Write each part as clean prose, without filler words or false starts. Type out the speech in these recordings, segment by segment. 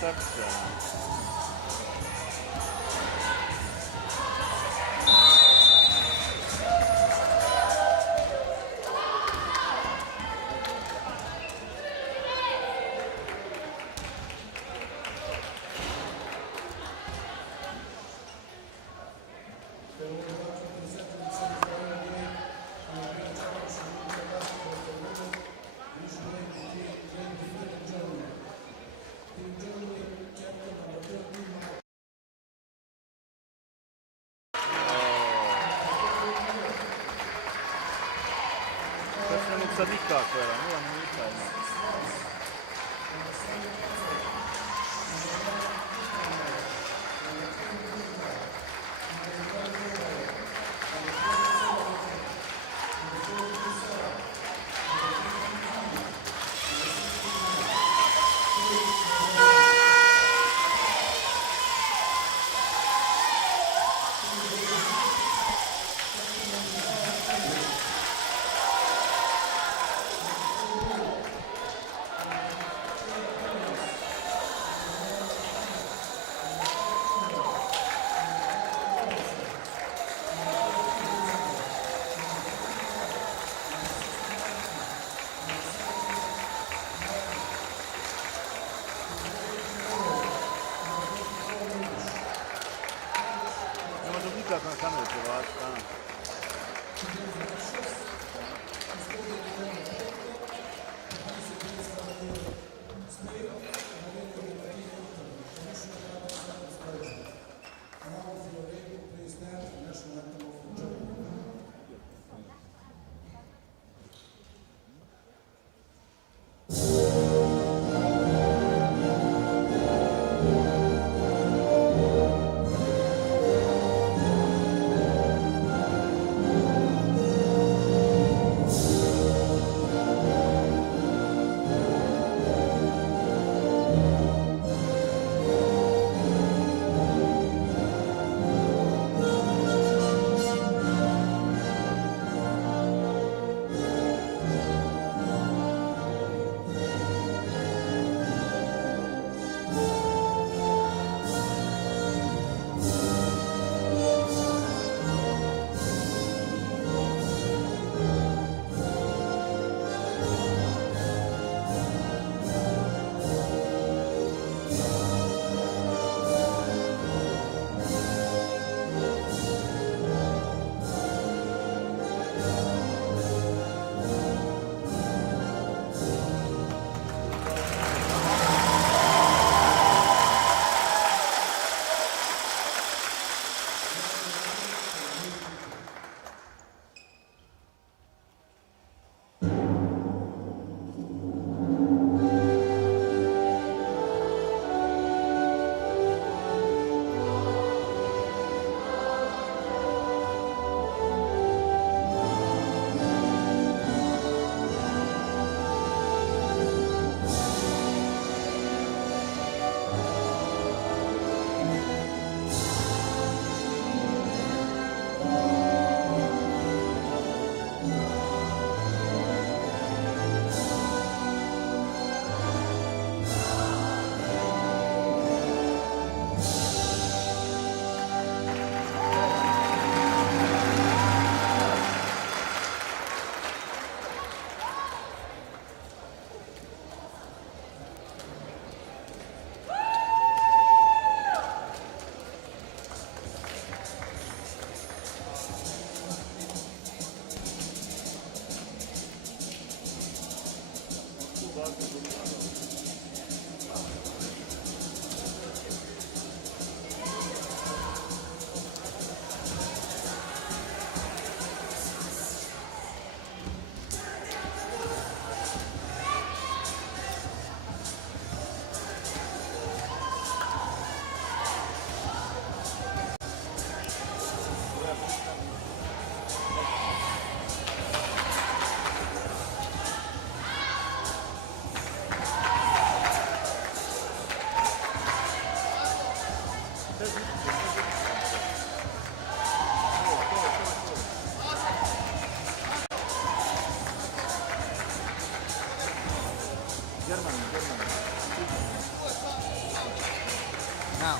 touchdown. To se ne mogu sad nikako, evo, 0 minuta ima. Nikak na kameru privati, Now,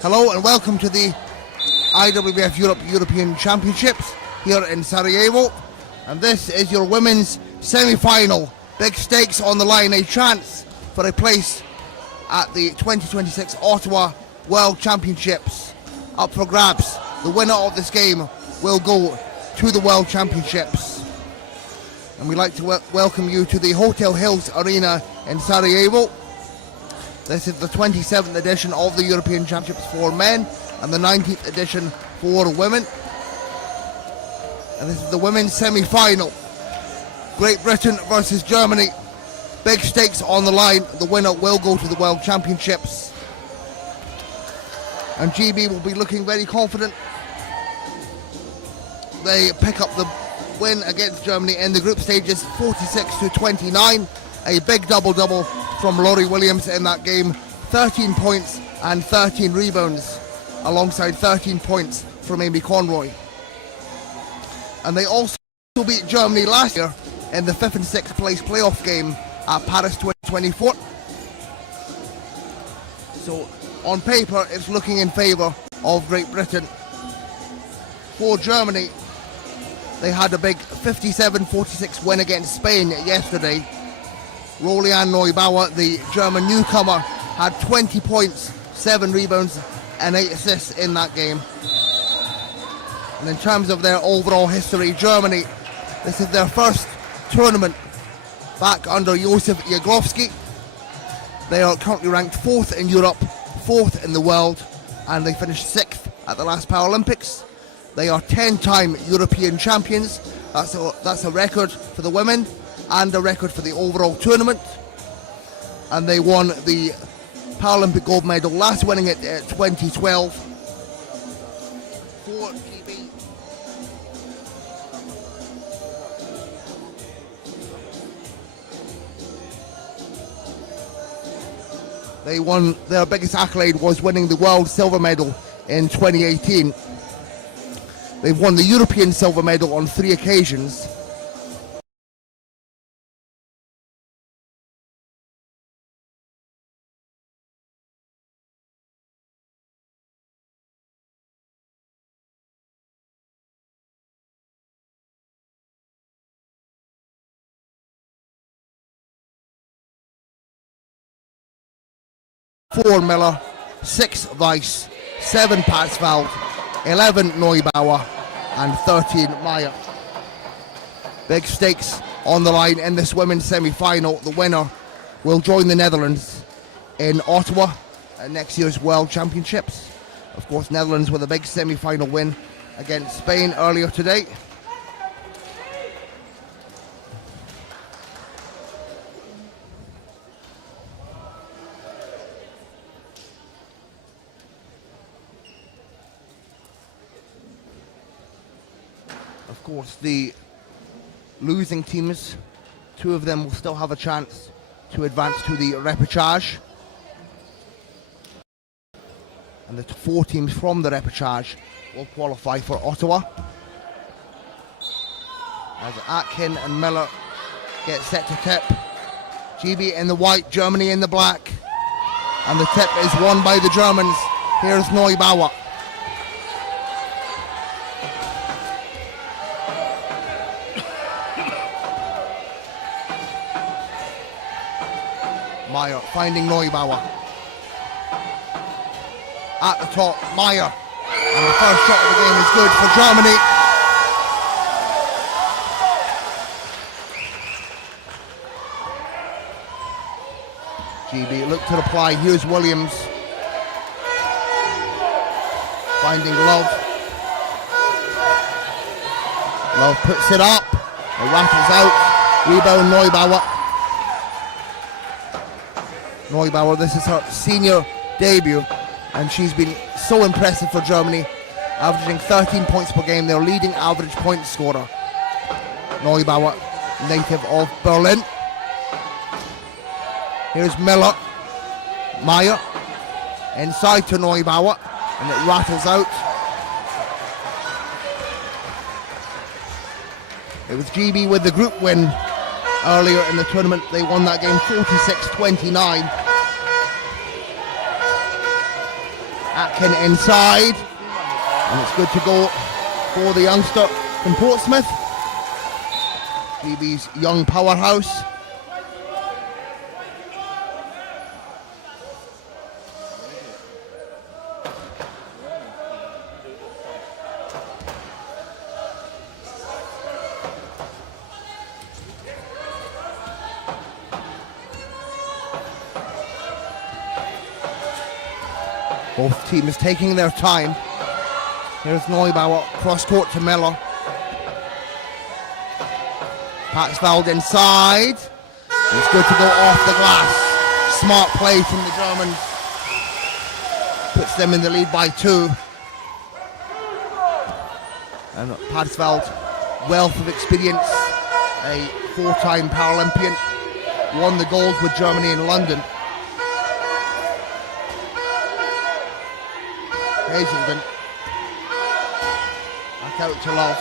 hello and welcome to the IWF European Championships here in Sarajevo, and this is your women's semi-final. Big stakes on the line, a chance for a place at the 2026 Ottawa World Championships up for grabs. The winner of this game will go to the World Championships. And we'd like to welcome you to the Hotel Hills Arena in Sarajevo. This is the 27th edition of the European Championships for men and the 19th edition for women. And this is the women's semi-final. Great Britain versus Germany. Big stakes on the line. The winner will go to the World Championships. And GB will be looking very confident. They pick up the win against Germany in the group stages, 46-29. A big double-double from Laurie Williams in that game. 13 points and 13 rebounds, alongside 13 points from Amy Conroy. And they also beat Germany last year in the 5th and 6th place playoff game at Paris 2024. So on paper it's looking in favour of Great Britain. For Germany, they had a big 57-46 win against Spain yesterday. Rolianne Neubauer, the German newcomer, had 20 points, 7 rebounds and 8 assists in that game. And in terms of their overall history, Germany, this is their first tournament back under Josef Jaglowski. They are currently ranked 4th in Europe, 4th in the world, and they finished 6th at the last Paralympics. They are 10-time European champions. That's a record for the women and a record for the overall tournament. And they won the Paralympic gold medal, last winning it at 2012. For GB, they won, their biggest accolade was winning the world silver medal in 2018. They've won the European silver medal on 3 occasions. Four Miller, 6 Weiss, 7 Patsveld, 11 Neubauer and 13 Meyer. Big stakes on the line in this women's semi-final. The winner will join the Netherlands in Ottawa at next year's World Championships. Of course, Netherlands with a big semi-final win against Spain earlier today. Of course, the losing teams, 2 of them will still have a chance to advance to the repechage. And the 4 teams from the repechage will qualify for Ottawa. As Atkin and Miller get set to tip. GB in the white, Germany in the black. And the tip is won by the Germans. Here's Neubauer. Meyer finding Neubauer. At the top, Meyer. And the first shot of the game is good for Germany. GB look to reply. Here's Williams. Finding Love. Love puts it up. It rattles out. Rebound Neubauer. Neubauer, this is her senior debut, and she's been so impressive for Germany, averaging 13 points per game, their leading average point scorer. Neubauer, native of Berlin. Here's Miller. Meyer, inside to Neubauer, and it rattles out. It was GB with the group win earlier in the tournament. They won that game 46-29. Atkin inside, and it's good to go for the youngster from Portsmouth, GB's young powerhouse. Both teams taking their time. Here's Neubauer, cross court to Miller. Paxveld inside. It's good to go off the glass. Smart play from the Germans. Puts them in the lead by 2. And Paxveld, wealth of experience, a 4-time Paralympian, won the gold with Germany in London. Hazelden, back out to Love.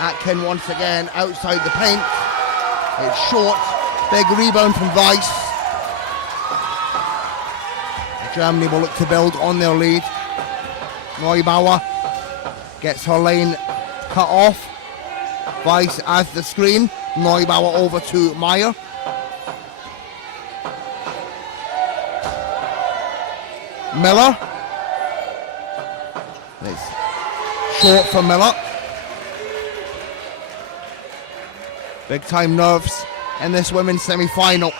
Atkin once again outside the paint. It's short, big rebound from Weiss. Germany will look to build on their lead. Neubauer gets her lane cut off. Weiss as the screen. Neubauer over to Meyer. Miller. It's short for Miller. Big time nerves in this women's semi-final.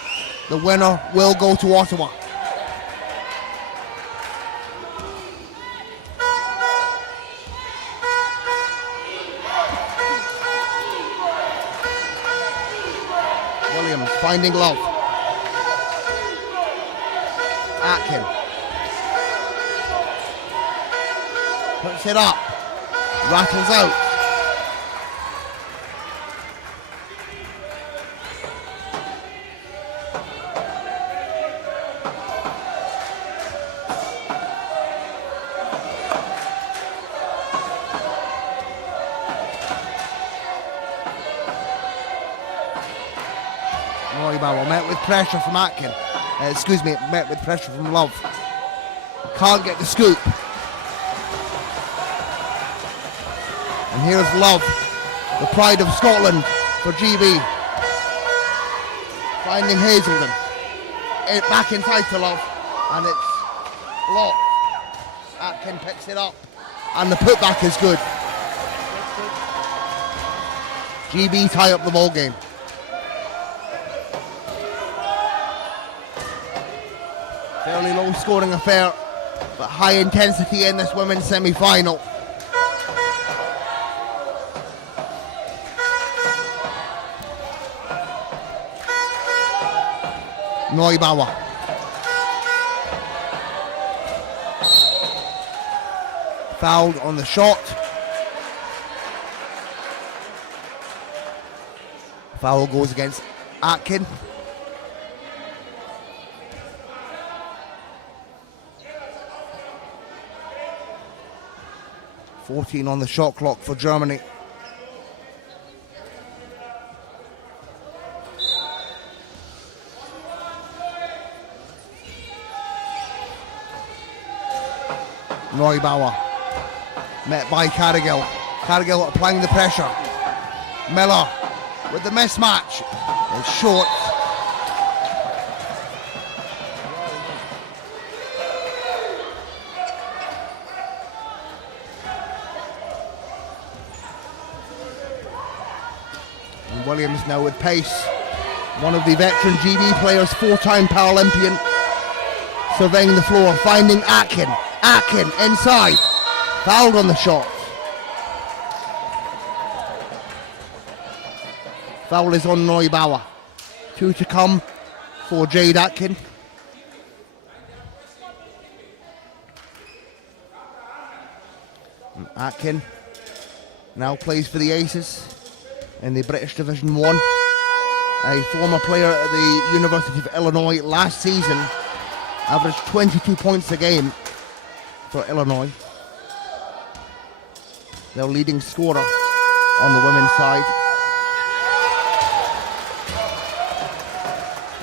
The winner will go to Ottawa. Williams finding Love. Atkin. Puts it up. Rattles out. Neubauer met with pressure from Atkin. Met with pressure from Love. Can't get the scoop. And here's Love, the pride of Scotland for GB. Finding Hazelden. Back inside to Love, and it's blocked. Atkin picks it up, and the putback is good. GB tie up the ball game. Fairly low scoring affair, but high intensity in this women's semi-final. Neubauer. Fouled on the shot. Foul goes against Atkin. .14 on the shot clock for Germany. Neubauer met by Carrigill. Carrigill applying the pressure. Miller with the mismatch. It's short. And Williams now with pace. One of the veteran GB players, 4-time Paralympian, surveying the floor, finding Atkin. Atkin inside. Fouled on the shot. Foul is on Neubauer. 2 to come for Jade Atkin. And Atkin now plays for the Aces in the British Division 1. A former player at the University of Illinois last season. Averaged 22 points a game for Illinois. Their leading scorer on the women's side.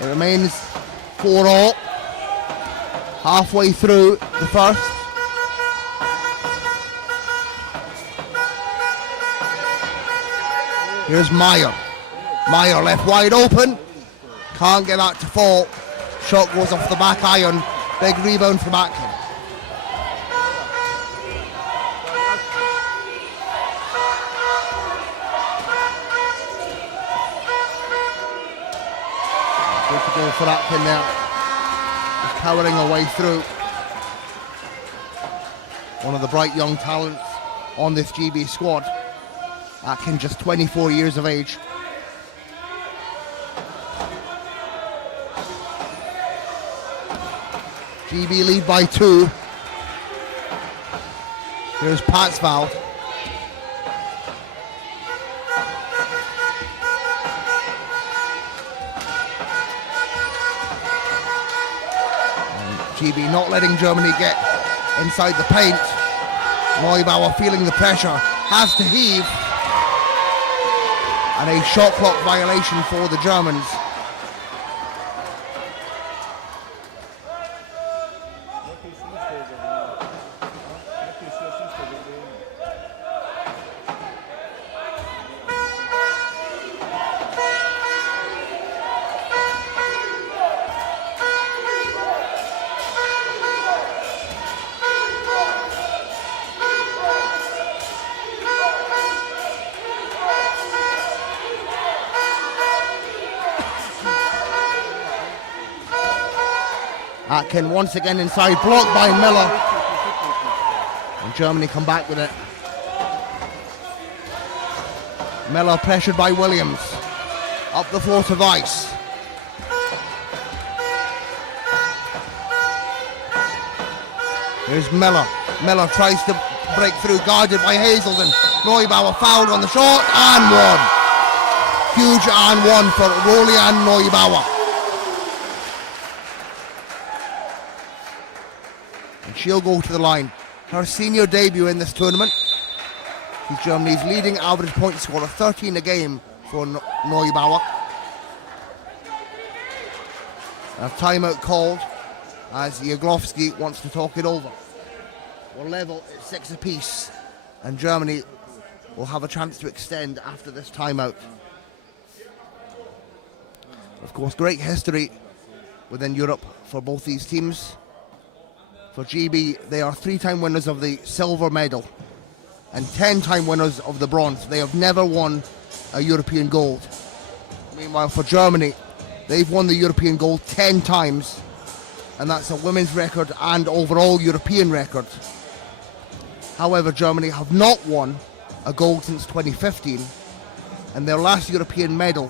It remains 4-all. Halfway through the first. Here's Meyer. Meyer left wide open. Can't get that to fall. Shot goes off the back iron. Big rebound from Atkin. Good to go for Atkin there. Just powering her way through. One of the bright young talents on this GB squad. Atkin just 24 years of age. GB lead by 2. Here's Patsval. GB not letting Germany get inside the paint. Neubauer feeling the pressure, has to heave. And a shot clock violation for the Germans. Atkin once again inside, blocked by Miller. And Germany come back with it. Miller pressured by Williams. Up the floor to Weiss. Here's Miller. Miller tries to break through, guarded by Hazelden. Neubauer fouled on the shot, and one. Huge and one for Rolian Neubauer. She'll go to the line. Her senior debut in this tournament. She's Germany's leading average point scorer, 13 a game for Neubauer. A timeout called as Jaglowski wants to talk it over. We're level at 6 apiece, and Germany will have a chance to extend after this timeout. Of course, great history within Europe for both these teams. For GB, they are 3-time winners of the silver medal and 10-time winners of the bronze. They have never won a European gold. Meanwhile, for Germany, they've won the European gold 10 times, and that's a women's record and overall European record. However, Germany have not won a gold since 2015, and their last European medal,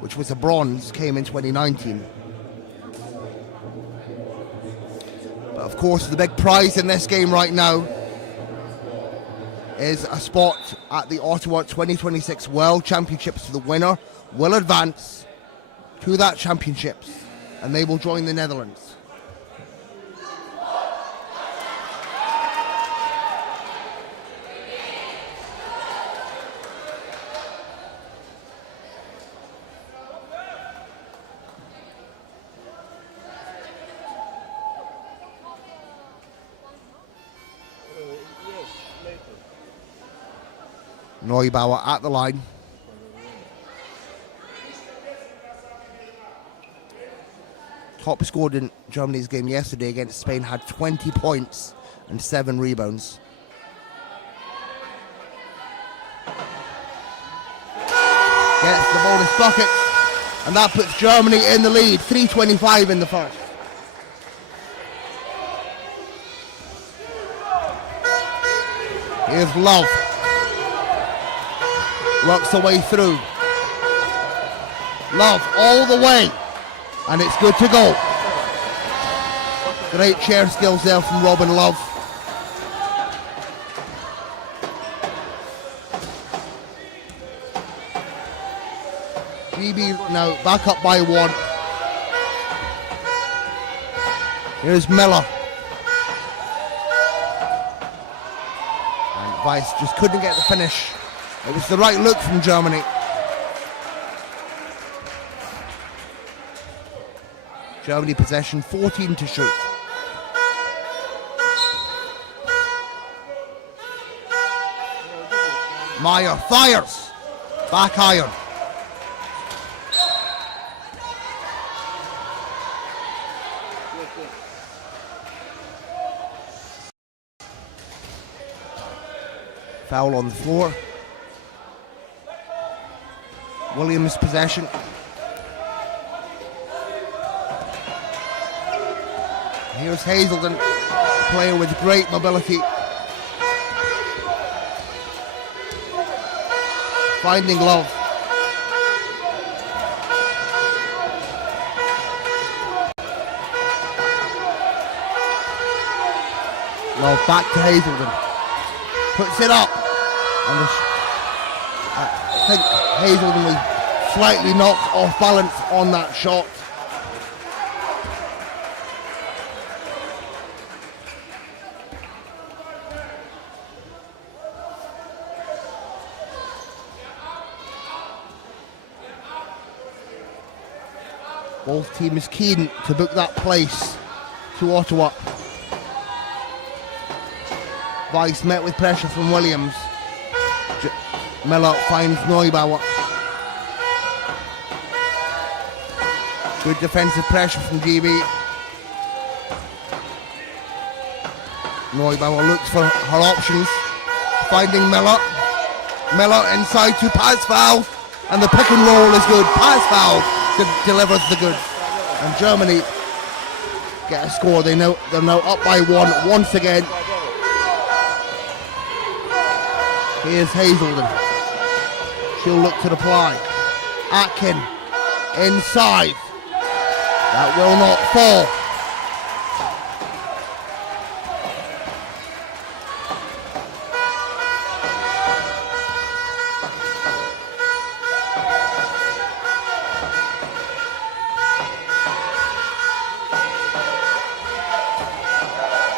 which was a bronze, came in 2019. Of course, the big prize in this game right now is a spot at the Ottawa 2026 World Championships. The winner will advance to that championships, and they will join the Netherlands. Neubauer at the line. Top scored in Germany's game yesterday against Spain had 20 points and 7 rebounds. Gets the bonus bucket, and that puts Germany in the lead, 3:25 in the first. Here's Love. Works the way through. Love all the way. And it's good to go. Great chair skills there from Robin Love. GB now back up by 1. Here's Miller. And Weiss just couldn't get the finish. It was the right look from Germany. Germany possession, 14 to shoot. Meyer fires. Back iron. Foul on the floor. Williams possession. Here's Hazelden, a player with great mobility. Finding Love. Love back to Hazelden. Puts it up. And I think Hazelden was slightly knocked off balance on that shot. Both teams keen to book that place to Ottawa. Weiss met with pressure from Williams. Miller finds Neubauer. Good defensive pressure from GB. Neubauer looks for her options. Finding Miller. Miller inside to pass foul. And the pick and roll is good. Pass foul. Delivers the goods, and Germany get a score. They're now up by one once again. Here's Hazelden. She'll look to reply. Atkin inside. That will not fall.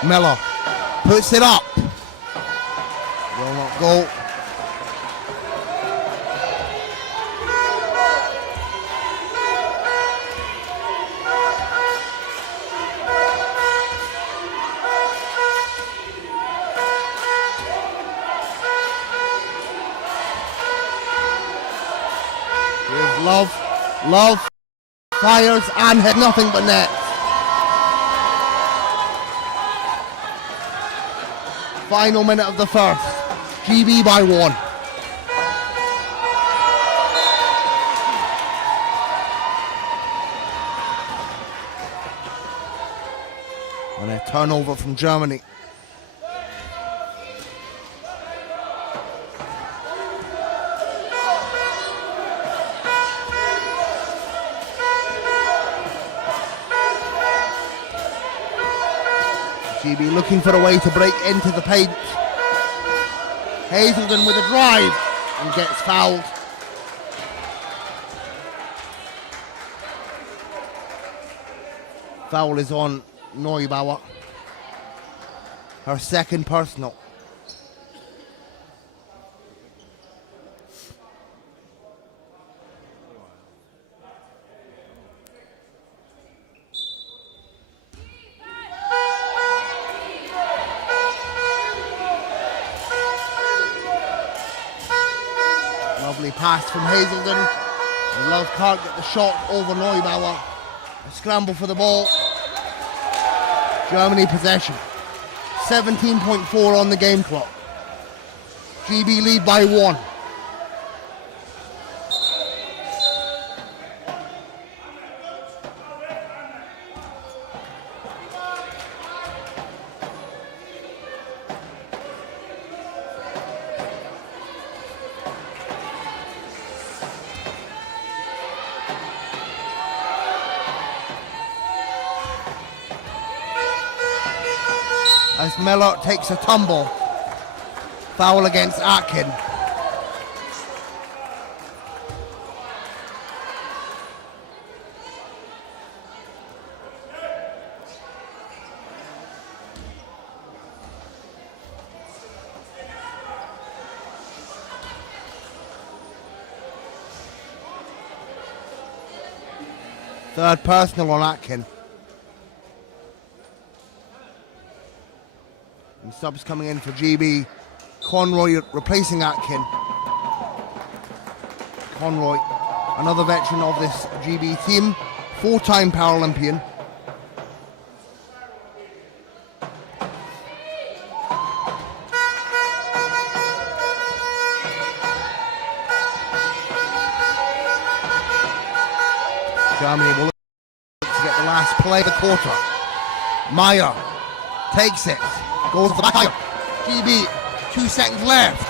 Miller puts it up. Will not go. Here's Love. Love fires and hit nothing but net. Final minute of the first. GB by one. And a turnover from Germany. GB looking for a way to break into the paint. Hazelden with a drive and gets fouled. Foul is on Neubauer. Her second personal. Lovely pass from Hazelden. And Love can't get the shot over Neubauer. A scramble for the ball. Germany possession. 17.4 on the game clock. GB lead by one. As Miller takes a tumble. Foul against Atkin. Third personal on Atkin. subs coming in for GB. Conroy replacing Atkin. Conroy, another veteran of this GB team, 4-time Paralympian. Germany will look to get the last play of the quarter. Meyer takes it, goes for the back. GB, 2 seconds left.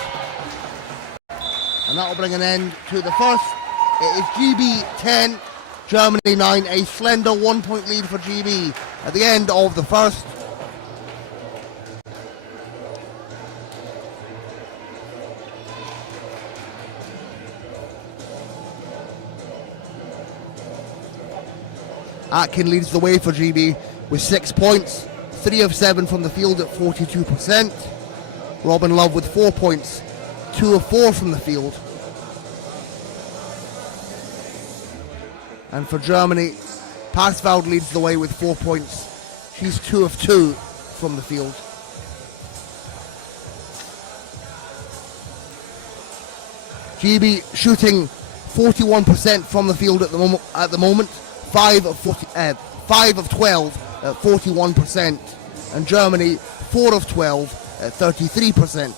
And that will bring an end to the first. It is GB 10, Germany 9, a slender 1-point lead for GB at the end of the first. Atkin leads the way for GB with 6 points, 3 of 7 from the field at 42%. Robin Love with 4 points, 2 of 4 from the field. And for Germany, Passveld leads the way with 4 points. She's 2 of 2 from the field. GB shooting 41% from the field at the moment. 5 of 12 at 41%, and Germany 4 of 12 at 33%.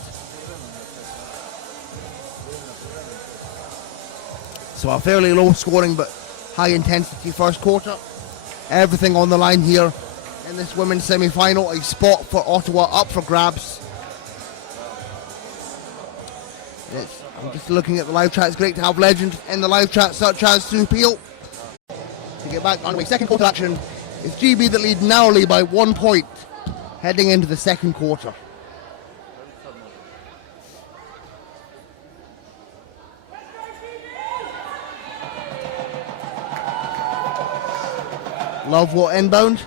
So a fairly low scoring but high intensity first quarter. Everything on the line here in this women's semi-final. A spot for Ottawa up for grabs. I'm just looking at the live chat. It's great to have legends in the live chat such as Sue Peel. To get back on the second quarter action, it's GB that lead narrowly by 1 point heading into the second quarter. Love will inbound.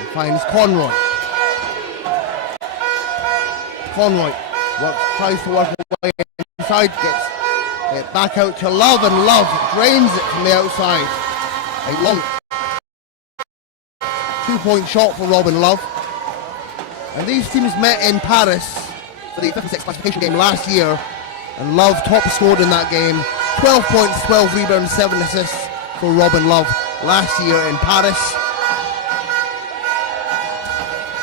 And finds Conroy. Conroy tries to work away inside, gets it back out to Love, and Love drains it from the outside. A long 2-point shot for Robin Love. And these teams met in Paris for the 56 classification game last year, and Love top scored in that game. 12 points, 12 rebounds, 7 assists for Robin Love last year in Paris.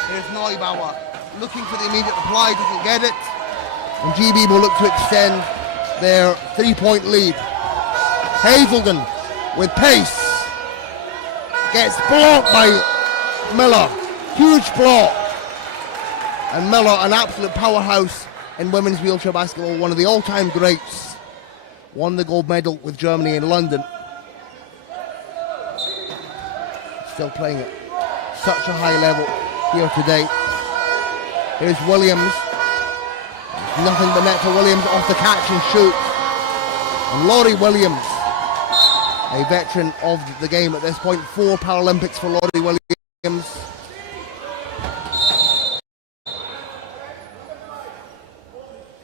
Here's Neubauer looking for the immediate reply, doesn't get it. And GB will look to extend their 3-point lead. Hazelden with pace. Gets blocked by Miller. Huge block. And Miller, an absolute powerhouse in women's wheelchair basketball, one of the all-time greats. Won the gold medal with Germany in London. Still playing at such a high level here today. Here's Williams. Nothing but net for Williams off the catch and shoot. And Laurie Williams, a veteran of the game at this point. 4 Paralympics for Laurie Williams.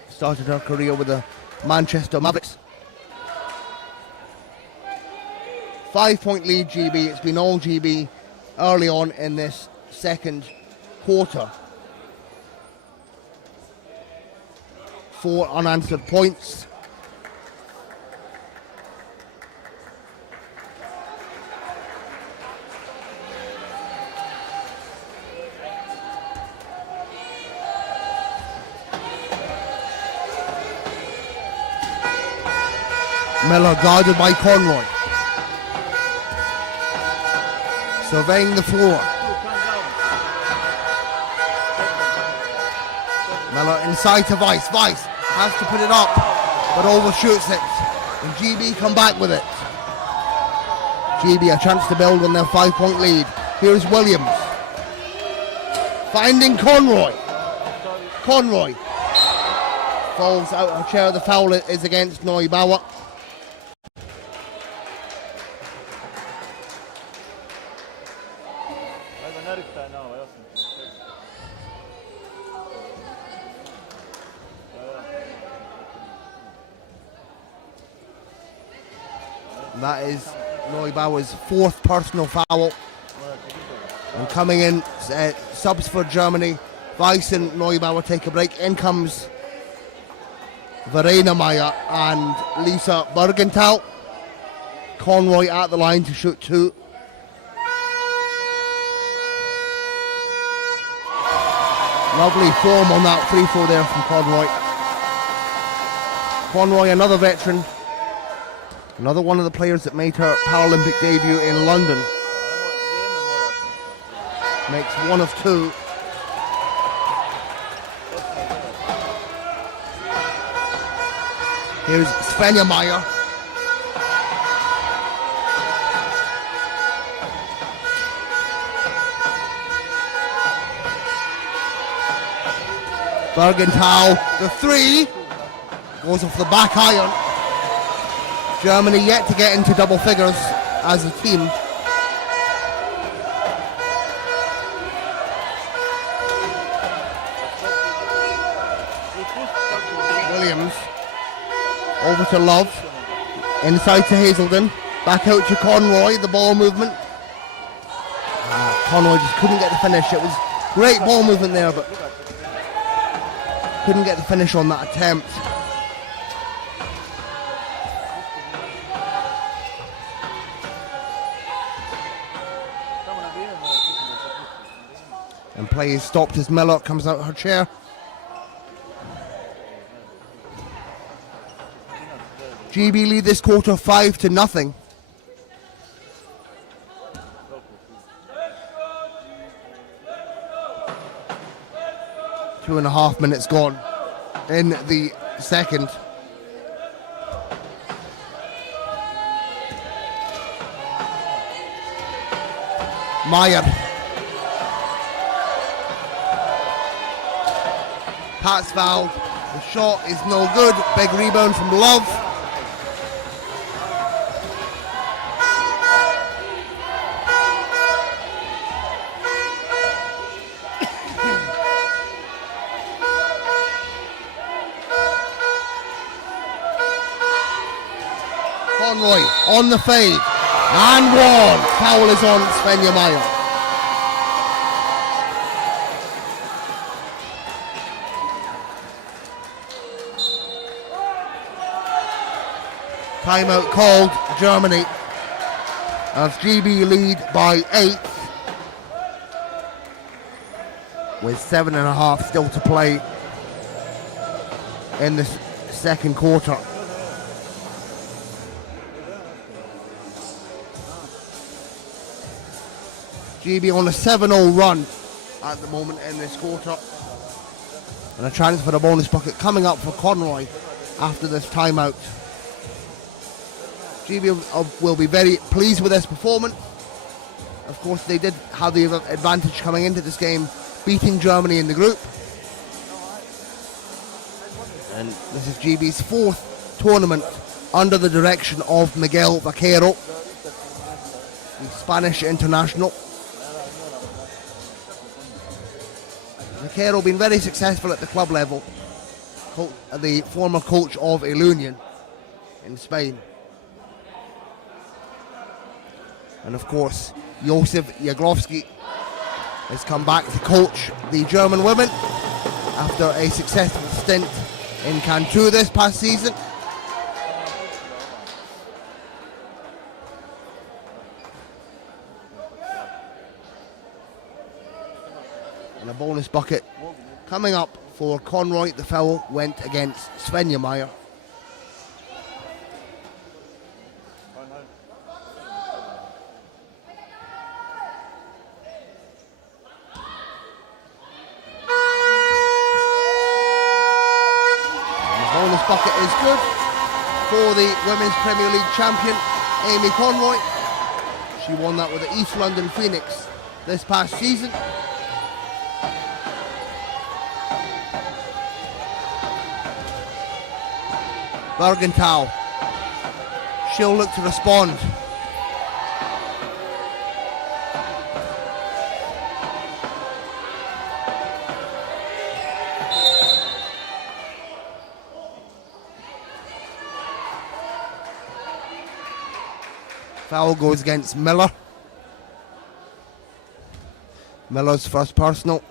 Started her career with the Manchester Mavericks. 5-point lead GB. It's been all GB early on in this second quarter. 4 unanswered points. Miller guarded by Conroy. Surveying the floor. Miller inside to Weiss. Weiss has to put it up, but overshoots it. And GB come back with it. GB a chance to build on their 5-point lead. Here's Williams. Finding Conroy. Conroy falls out of her chair. The foul is against Neubauer. That is Neubauer's fourth personal foul. And coming in, subs for Germany. Weiss and Neubauer take a break. In comes Verena Meyer and Lisa Bergenthal. Conroy at the line to shoot two. Lovely form on that free throw there from Conroy. Conroy, another veteran. Another one of the players that made her Paralympic debut in London. Makes one of two. Here's Svenja Meyer. Bergenthal, the three, goes off the back iron. Germany yet to get into double figures as a team. Williams, over to Love, inside to Hazelden, back out to Conroy, the ball movement. Conroy just couldn't get the finish. It was great ball movement there, but couldn't get the finish on that attempt. And play is stopped as Miller comes out of her chair. GB lead this quarter 5-0. Two and a half minutes gone in the second. Meyer. Pat's foul. The shot is no good. Big rebound from Love. Conroy on the fade. And one. Foul is on Svenja Meyer. Timeout called, Germany, as GB lead by 8 with 7.5 still to play in the second quarter. GB on a 7-0 run at the moment in this quarter, and a chance for the bonus bucket coming up for Conroy after this timeout. GB will be very pleased with this performance. Of course, they did have the advantage coming into this game, beating Germany in the group. And this is GB's fourth tournament under the direction of Miguel Vaquero, the Spanish international. Vaquero been very successful at the club level, the former coach of El Union in Spain. And of course, Josef Jagrowski has come back to coach the German women after a successful stint in Cantu this past season. And a bonus bucket coming up for Conroy. The foul went against Svenja Meyer. Bucket is good for the Women's Premier League champion, Amy Conroy. She won that with the East London Phoenix this past season. Bergenthal. She'll look to respond. Foul goes against Miller. Miller's first personal.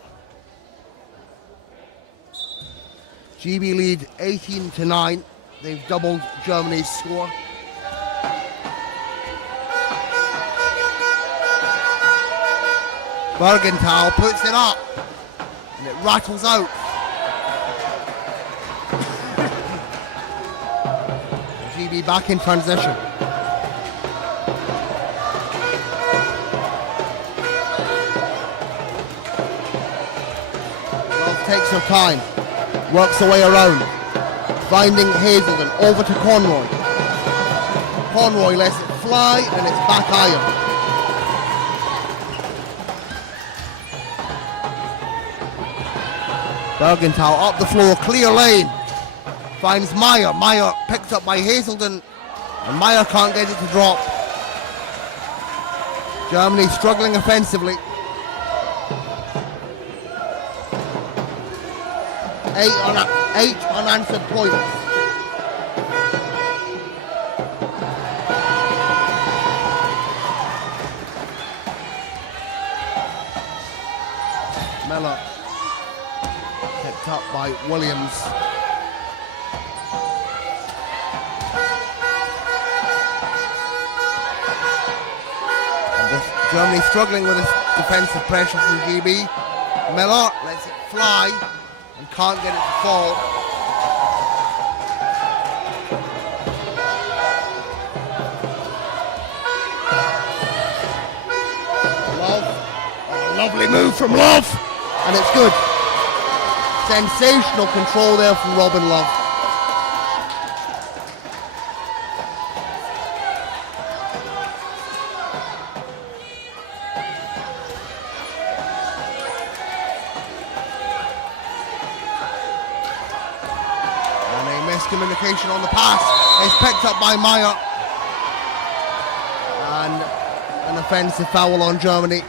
GB lead 18-9. They've doubled Germany's score. Bergenthal puts it up and it rattles out. GB back in transition. Wells takes her time, works her way around, finding Hazelden, over to Conroy. Conroy lets it fly and it's back iron. Bergenthal up the floor, clear lane. Finds Meyer. Meyer picked up by Hazelden. And Meyer can't get it to drop. Germany struggling offensively. 8 unanswered points. Miller picked up by Williams. And Germany struggling with this defensive pressure from GB. Miller lets it fly and can't get it to fall. Love, a lovely move from Love, and it's good. Sensational control there from Robin Love. And a miscommunication on the pass is picked up by Meyer. And an offensive foul on Germany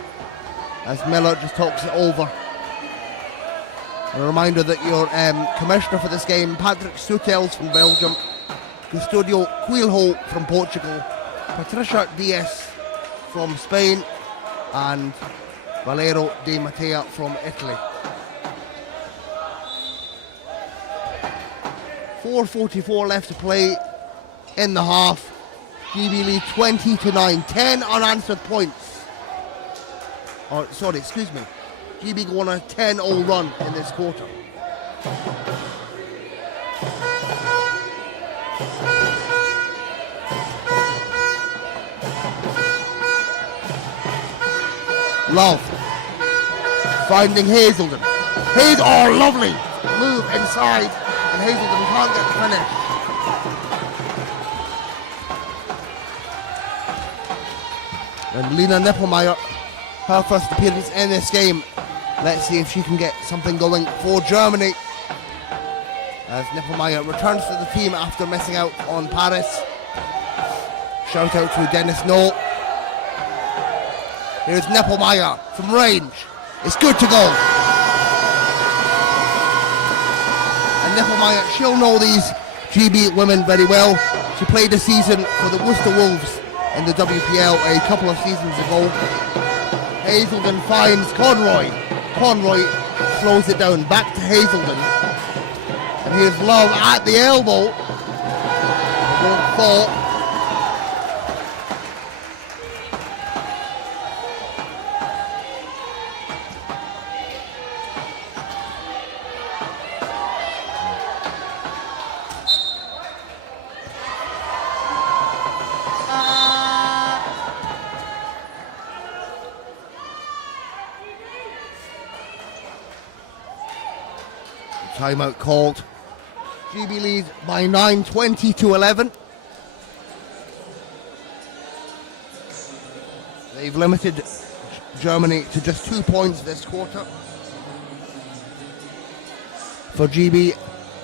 as Miller just talks it over. A reminder that your commissioner for this game, Patrick Soutels from Belgium, Custodio Quilho from Portugal, Patricia Diaz from Spain, and Valero Di Mattea from Italy. 4:44 left to play in the half. GB lead 20-9, 10 unanswered points. GB go on a 10-0 run in this quarter. Love finding Hazelden. Oh, lovely move inside, and Hazelden can't get the finish. And Lena Nippelmeyer, her first appearance in this game. Let's see if she can get something going for Germany. As Nippelmeyer returns to the team after missing out on Paris. Shout out to Dennis Noel. Here's Nippelmeyer from range. It's good to go. And Nippelmeyer, she'll know these GB women very well. She played a season for the Worcester Wolves in the WPL a couple of seasons ago. Hazelden finds Conroy. Conroy throws it down back to Hazelden. And here's Love at the elbow. Won't fall. Timeout called. GB lead by 9, 20-11. They've limited Germany to just 2 points this quarter. For GB,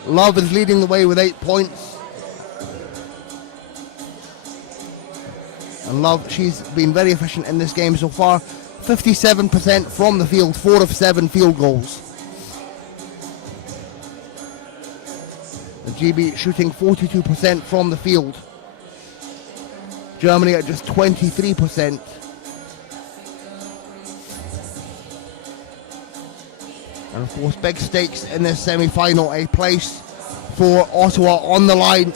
Love is leading the way with 8 points. And Love, she's been very efficient in this game so far. 57% from the field, 4 of 7 field goals. GB shooting 42% from the field. Germany at just 23%. And of course, big stakes in this semi-final, a place for Ottawa on the line.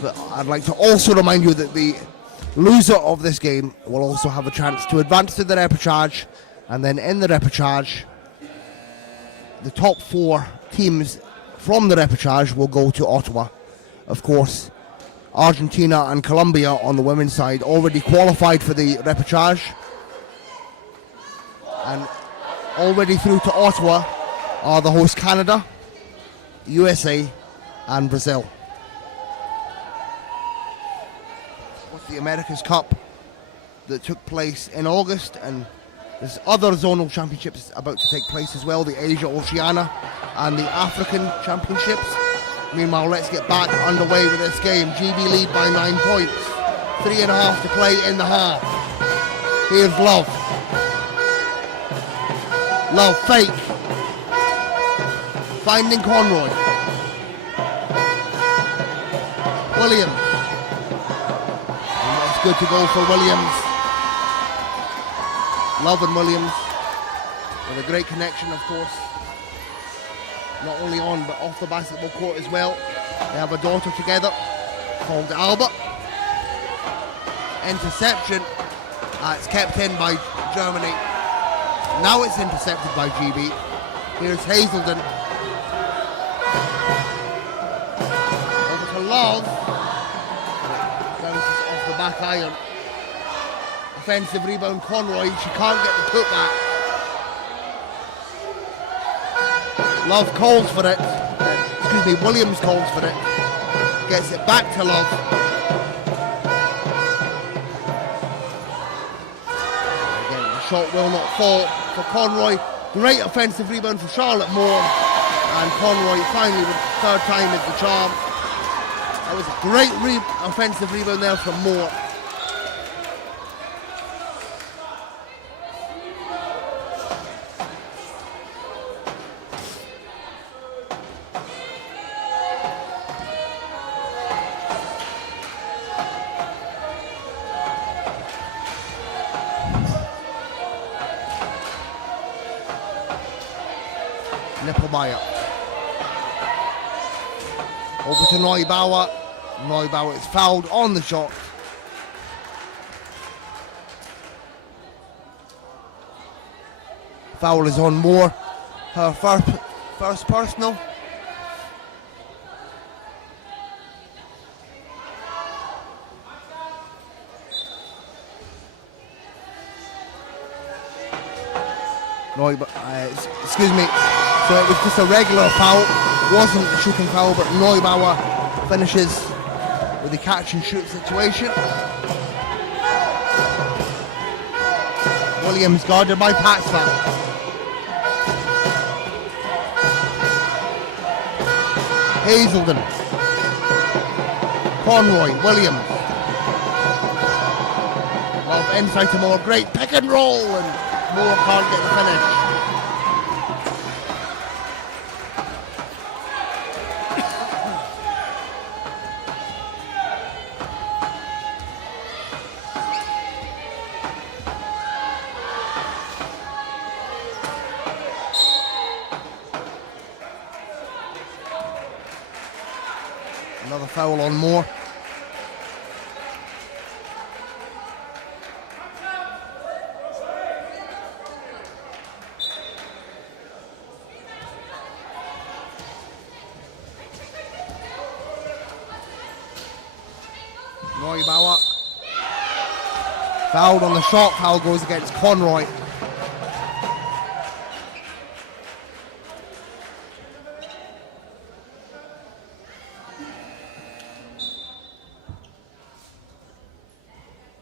But I'd like to also remind you that the loser of this game will also have a chance to advance to the repechage, and then in the repechage, the top 4 teams from the repechage will go to Ottawa. Of course, Argentina and Colombia on the women's side already qualified for the repechage, and already through to Ottawa are the host Canada, USA and Brazil. With the America's Cup that took place in August, and there's other zonal championships about to take place as well, the Asia Oceania and the African Championships. Meanwhile, let's get back underway with this game. GB lead by 9 points. 3.5 to play in the half. Here's Love. Love fake. Finding Conroy. Williams. And that's good to go for Williams. Love and Williams with a great connection, of course. Not only on but off the basketball court as well. They have a daughter together called Alba. Interception. It's kept in by Germany. Now it's intercepted by GB. Here's Hazelden. Over to Love. Bounces off the back iron. Offensive rebound Conroy. She can't get the putback. Love calls for it. Excuse me, Williams calls for it. Gets it back to Love. Again, the shot will not fall for Conroy. Great offensive rebound for Charlotte Moore. And Conroy finally, with the third time is the charm. That was a great offensive rebound there from Moore. Nippelmeyer. Over to Neubauer. Neubauer is fouled on the shot. Foul is on Moore. Her first personal. Excuse me. So it was just a regular foul, wasn't a shooting foul, but Neubauer finishes with a catch and shoot situation. Williams guarded by Paxman. Hazelden. Conroy, Williams. Love inside to Moore, great pick and roll, and Moore can't get the finish. Another foul on Moore. Neubauer. Fouled on the shot. Foul goes against Conroy.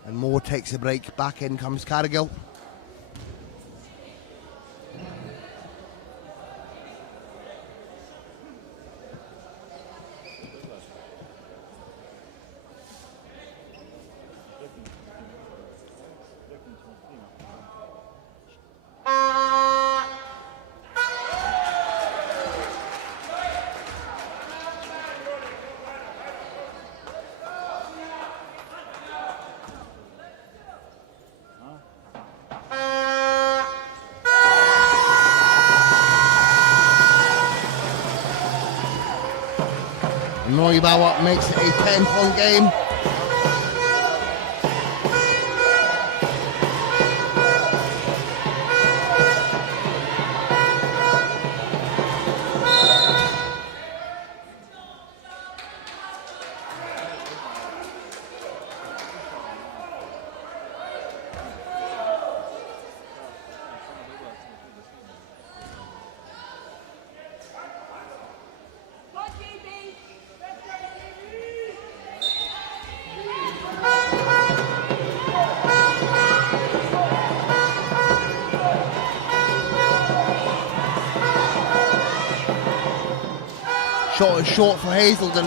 And Moore takes a break. Back in comes Cargill. Neubauer makes it a 10-point game. Shot is short for Hazelden.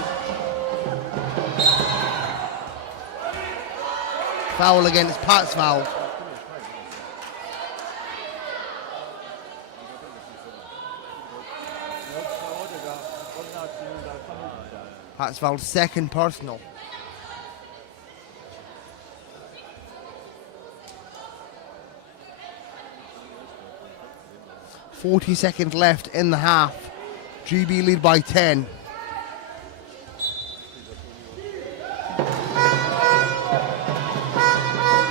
Foul against Patsval. Patsval's second personal. .40 left in the half. GB lead by 10.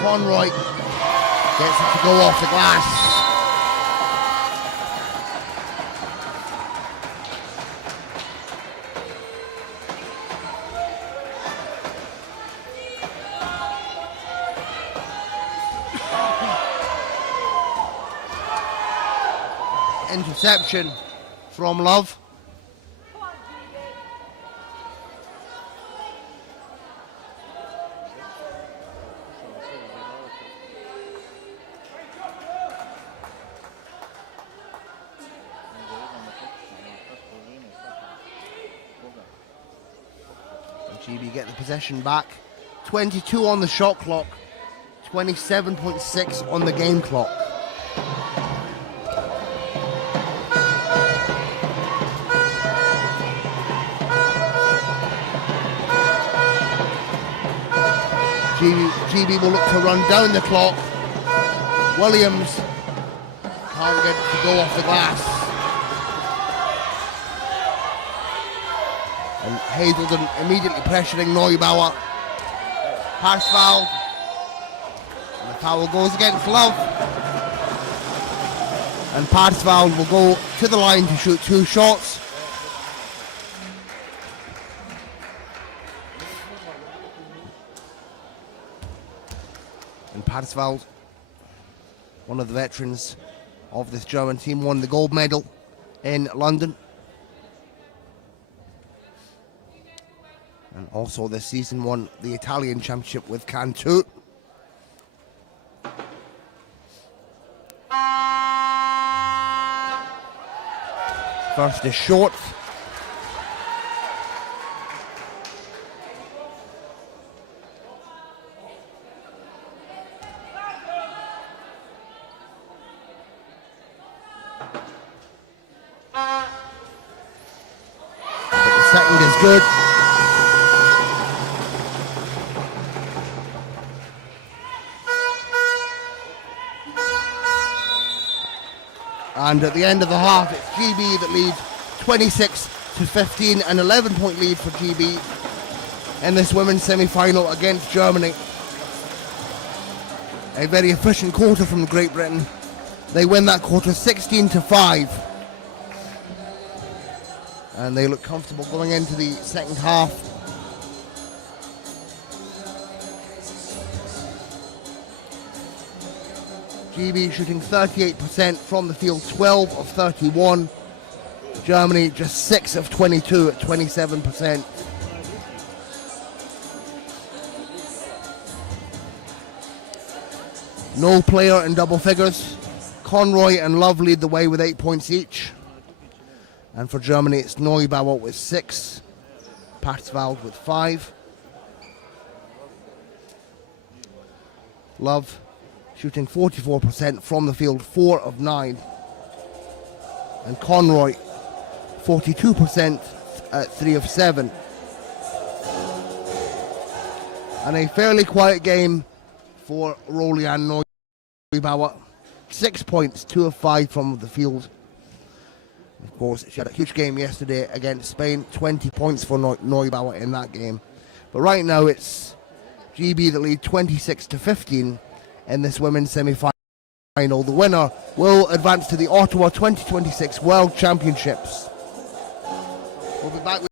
Conroy gets it to go off the glass. Interception from Love. GB get the possession back. 22 on the shot clock. 27.6 on the game clock. GB will look to run down the clock. Williams can't get it to go off the glass. And Hazelden immediately pressuring Neubauer. Pass foul. And the foul goes against Love. And Parsval will go to the line to shoot 2 shots. And Parsval, one of the veterans of this German team, won the gold medal in London. And also this season won the Italian championship with Cantu. First is short. But the second is good. And at the end of the half, it's GB that leads 26-15, an 11-point lead for GB in this women's semi-final against Germany. A very efficient quarter from Great Britain. They win that quarter 16-5. And they look comfortable going into the second half. GB shooting 38% from the field, 12 of 31. Germany just 6 of 22 at 27%. No player in double figures. Conroy and Love lead the way with 8 points each. And for Germany, it's Neubauer with 6, Parsval with 5. Love shooting 44% from the field, 4 of 9. And Conroy, 42% at 3 of 7. And a fairly quiet game for Rolian Neubauer. 6 points, 2 of 5 from the field. Of Of course, she had a huge game yesterday against Spain, 20 points for Neubauer in that game. But right now it's GB that lead 26-15 in this women's semi-final. The winner will advance to the Ottawa 2026 World Championships. We'll be back with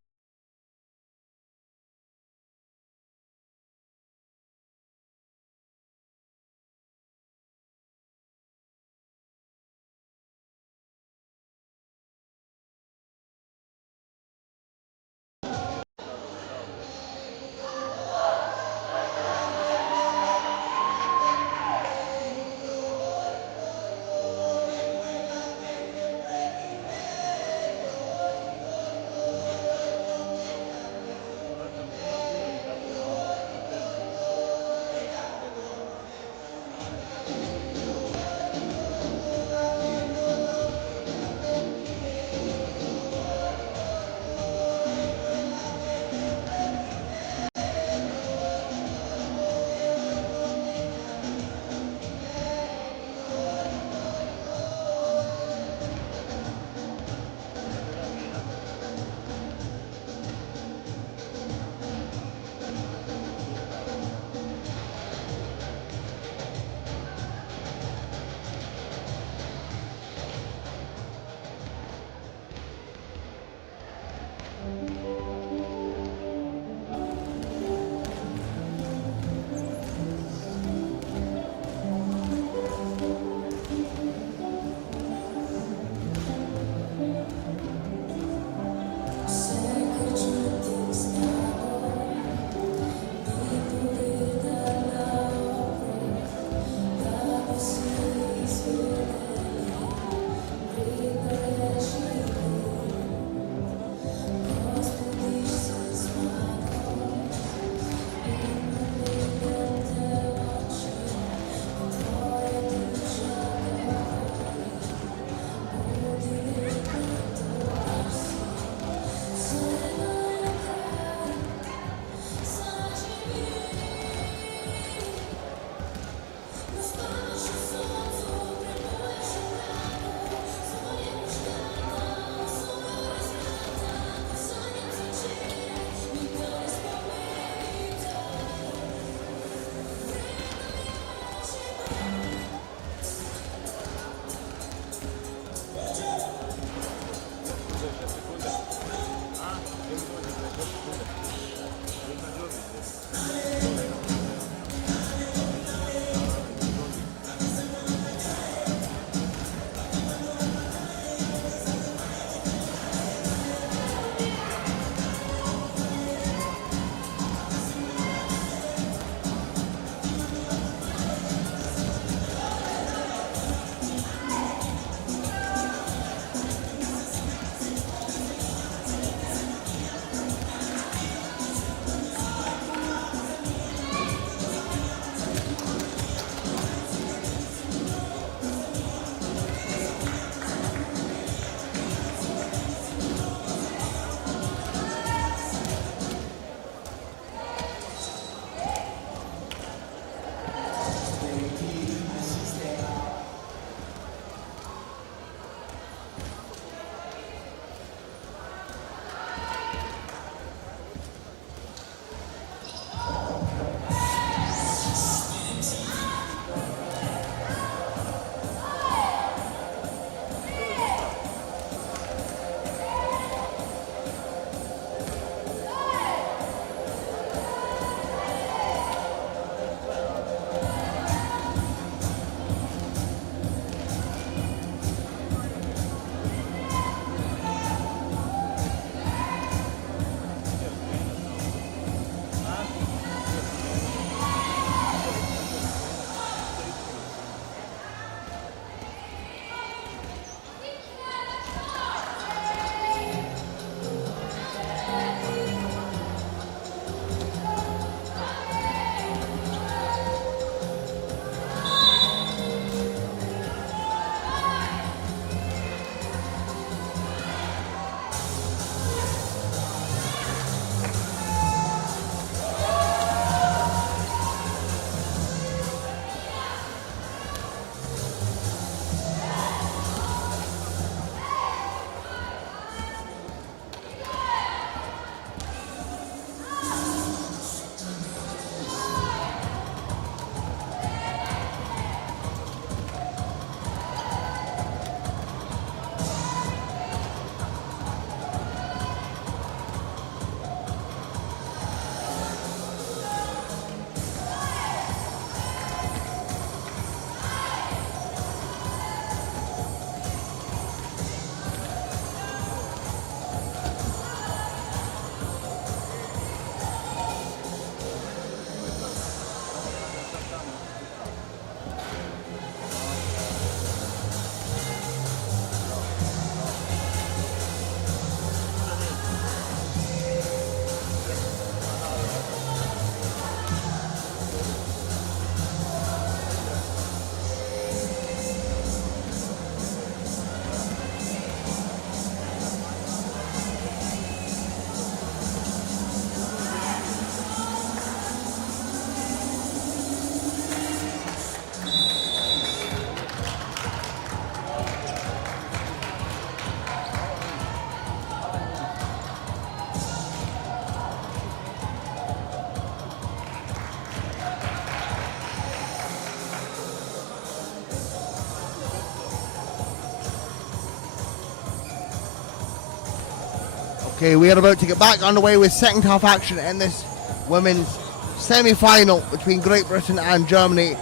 Okay, we are about to get back underway with second half action in this women's semi-final between Great Britain and Germany.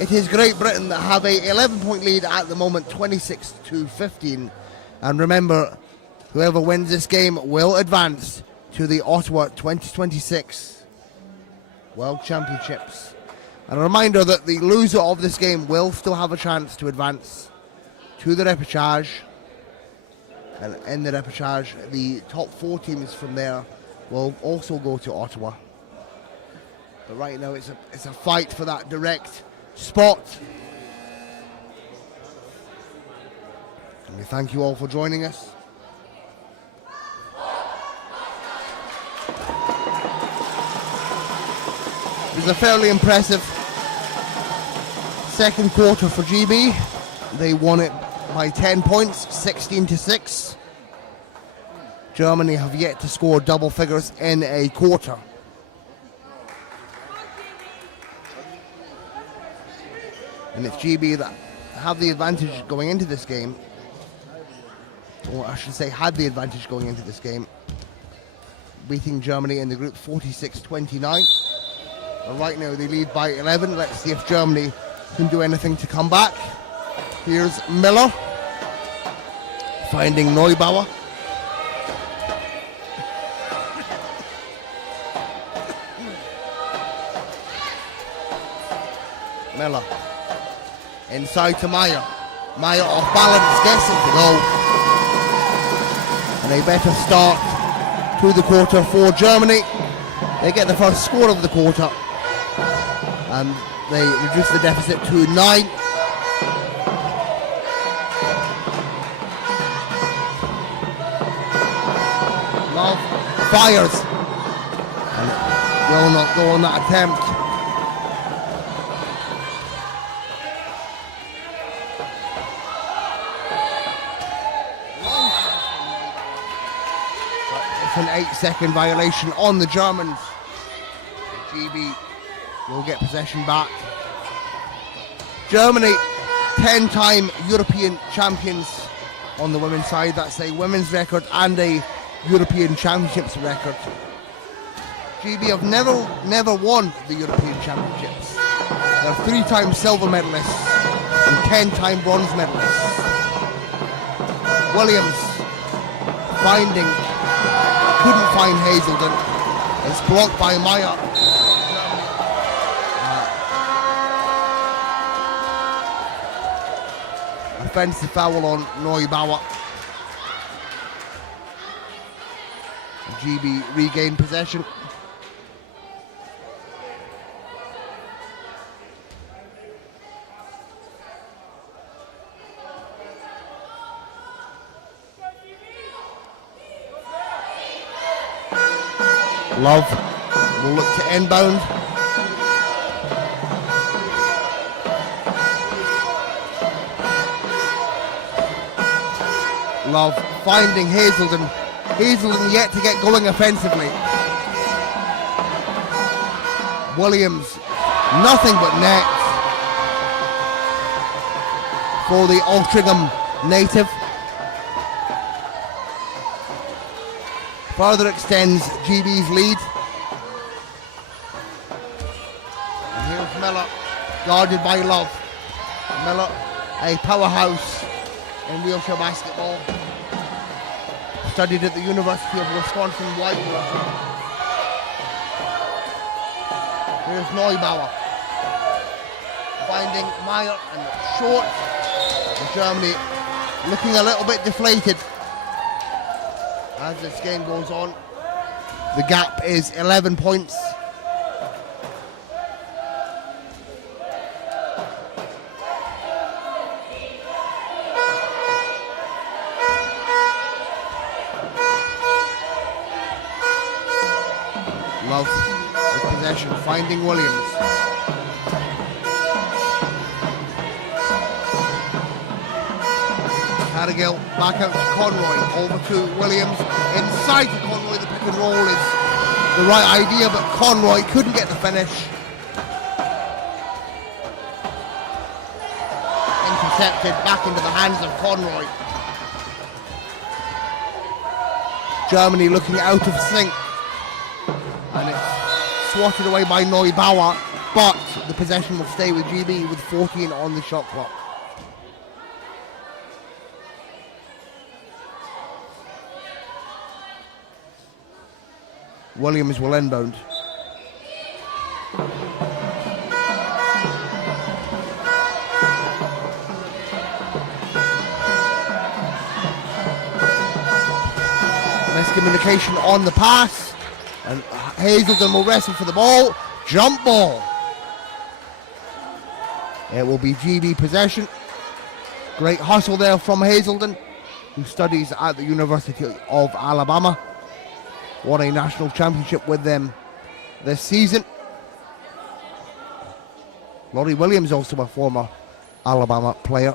It is Great Britain that have a 11-point lead at the moment, 26-15. And remember, whoever wins this game will advance to the Ottawa 2026 World Championships. And a reminder that the loser of this game will still have a chance to advance to the repechage. And in the repechage, the top 4 teams from there will also go to Ottawa. But right now, it's a fight for that direct spot. And we thank you all for joining us. It was a fairly impressive second quarter for GB. They won it by 10 points, 16-6. Germany have yet to score double figures in a quarter. And it's GB that have the advantage going into this game, or I should say had the advantage going into this game, beating Germany in the group 46-29. And right now they lead by 11. Let's see if Germany can do anything to come back. Here's Miller finding Neubauer. Miller inside to Meyer. Meyer off balance, gets it to go. And a better start to the quarter for Germany. They get the first score of the quarter and they reduce the deficit to 9. Love fires and will not go on that attempt. It's an 8-second violation on the Germans. GB will get possession back. Germany, 10-time European champions on the women's side. That's a women's record and a European Championships record. GB have never won the European Championships. They're 3-time silver medalists and 10-time bronze medalists. Williams couldn't find Hazelden. It's blocked by Meyer. Offensive foul on Neubauer. GB regained possession. Love will look to inbound. Love finding Hazelden. Hazelden yet to get going offensively. Williams, nothing but net for the Altrincham native. Further extends GB's lead. And here's Miller, guarded by Love. Miller, a powerhouse in wheelchair basketball. Studied at the University of Wisconsin-Whitewater. Here's Neubauer. Finding Meyer and short. And Germany looking a little bit deflated as this game goes on. The gap is 11 points. Love with possession, finding Williams. Carrigill back out to Conroy, over to Williams, inside to Conroy. The pick and roll is the right idea, but Conroy couldn't get the finish. Intercepted back into the hands of Conroy. Germany looking out of sync. And it's swatted away by Neubauer, but the possession will stay with GB with 14 on the shot clock. Williams will inbound. Miscommunication on the pass, and Hazelden will wrestle for the ball. Jump ball. It will be GB possession. Great hustle there from Hazelden, who studies at the University of Alabama. Won a national championship with them this season. Laurie Williams, also a former Alabama player.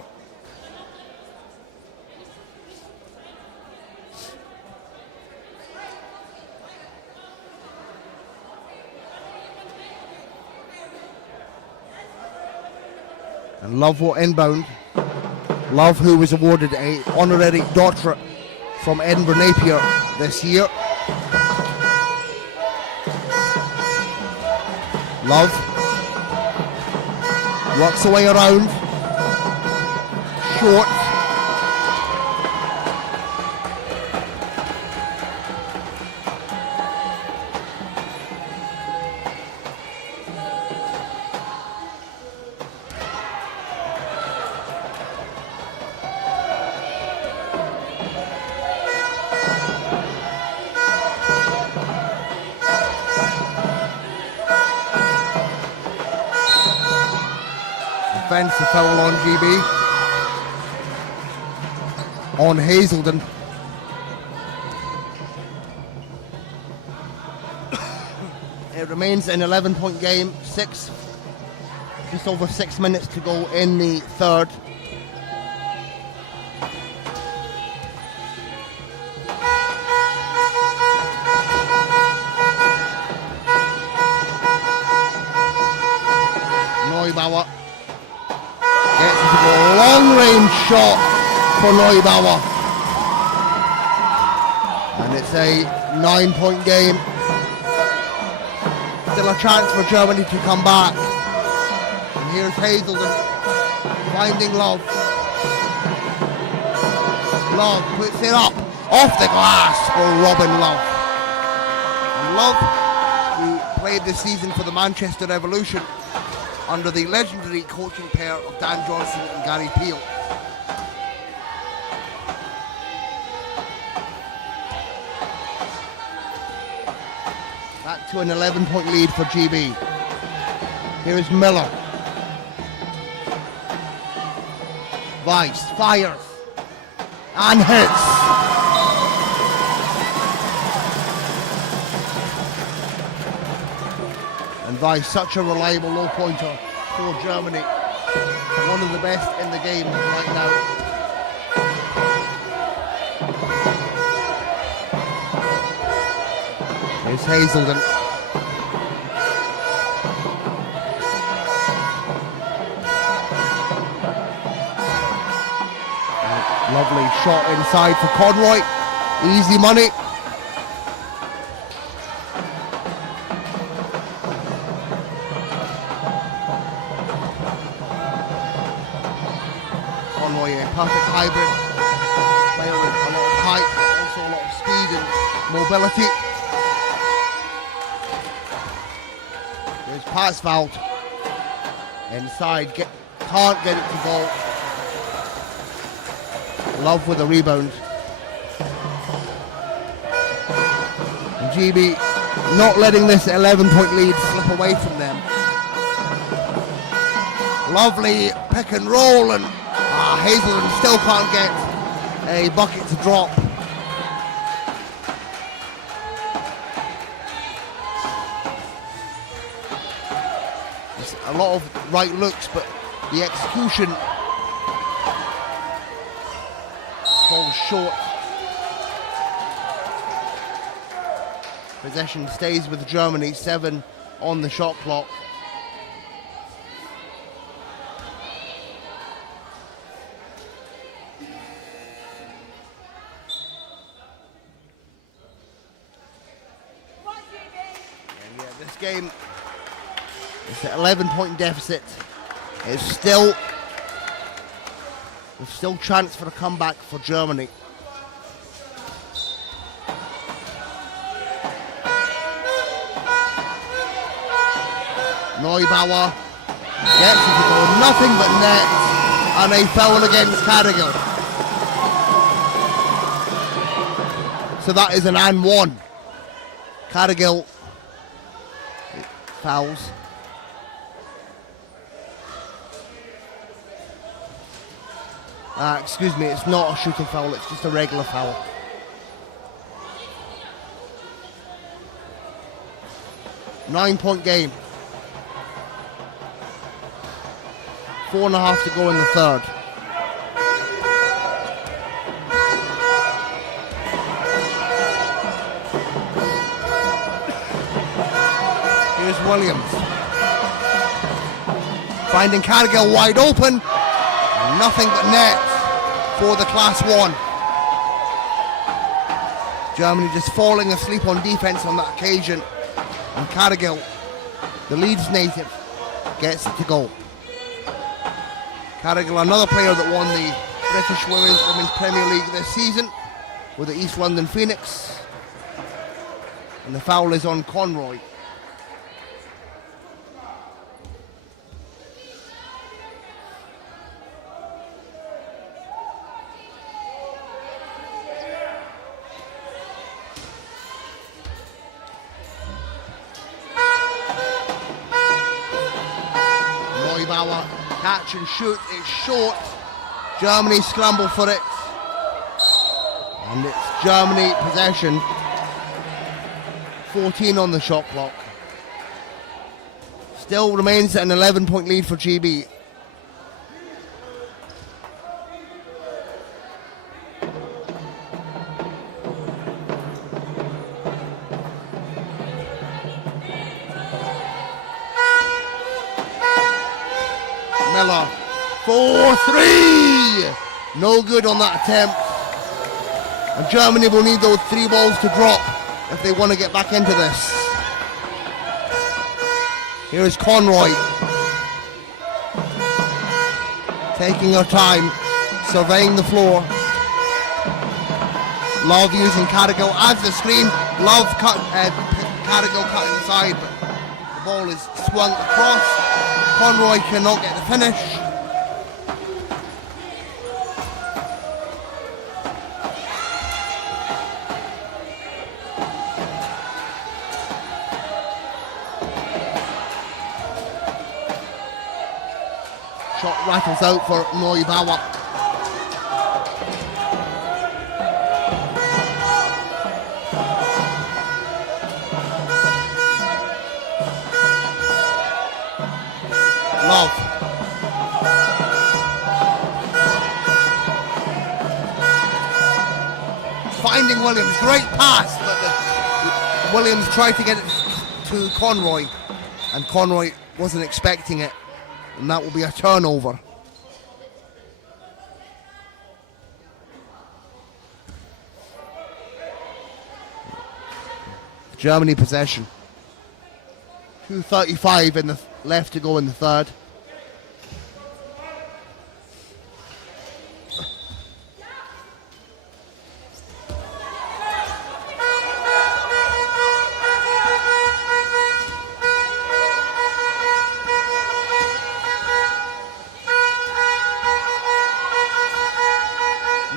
And Love will inbound. Love, who was awarded an honorary doctorate from Edinburgh Napier this year. Love works her way around. Short. Offensive foul on GB. On Hazelden. It remains an 11-point game. Just over 6 minutes to go in the third. Neubauer. Long-range shot for Neubauer. And it's a 9-point game. Still a chance for Germany to come back. And here's Hazelden finding Love. Love puts it up off the glass for Robin Love. And Love, who played this season for the Manchester Revolution under the legendary coaching pair of Dan Johnson and Gary Peel. Back to an 11-point lead for GB. Here is Miller. Weiss fires and hits. And Weiss, such a reliable low pointer for Germany. One of the best in the game right now. Here's Hazelden. Lovely shot inside for Conroy. Easy money. Conroy, a perfect hybrid. Player with a lot of height, also a lot of speed and mobility. There's Parsveld. Inside, can't get it to goal. Love with a rebound. And GB not letting this 11-point lead slip away from them. Lovely pick and roll, and Hazelden still can't get a bucket to drop. It's a lot of right looks, but the execution falls short. Possession stays with Germany, 7 on the shot clock. this game. It's an 11-point deficit. There's still chance for a comeback for Germany. Neubauer gets it to go, nothing but net, and a foul against Cargill. So that is an and one. Cargill fouls. Excuse me, it's not a shooting foul, it's just a regular foul. Nine-point game. 4.5 to go in the third. Here's Williams. Finding Cargill wide open. Nothing but net for the Class 1. Germany just falling asleep on defense on that occasion. And Cargill, the Leeds native, gets it to go. Cargill, another player that won the British Women's Premier League this season with the East London Phoenix. And the foul is on Conroy. Neubauer, catch and shoot, it's short. Germany scramble for it. And it's Germany possession. 14 on the shot clock. Still remains an 11-point lead for GB. Miller, 4-3! No good on that attempt. And Germany will need those 3 balls to drop if they want to get back into this. Here is Conroy. Taking her time, surveying the floor. Love using Cargill as the screen. Love Cargill cut inside, but the ball is swung across. Conroy cannot get the finish. Shot rattles out for Neubauer. Love. Finding Williams, great pass, but Williams tried to get it to Conroy, and Conroy wasn't expecting it, and that will be a turnover. Germany possession. 2:35 in the left to go in the third.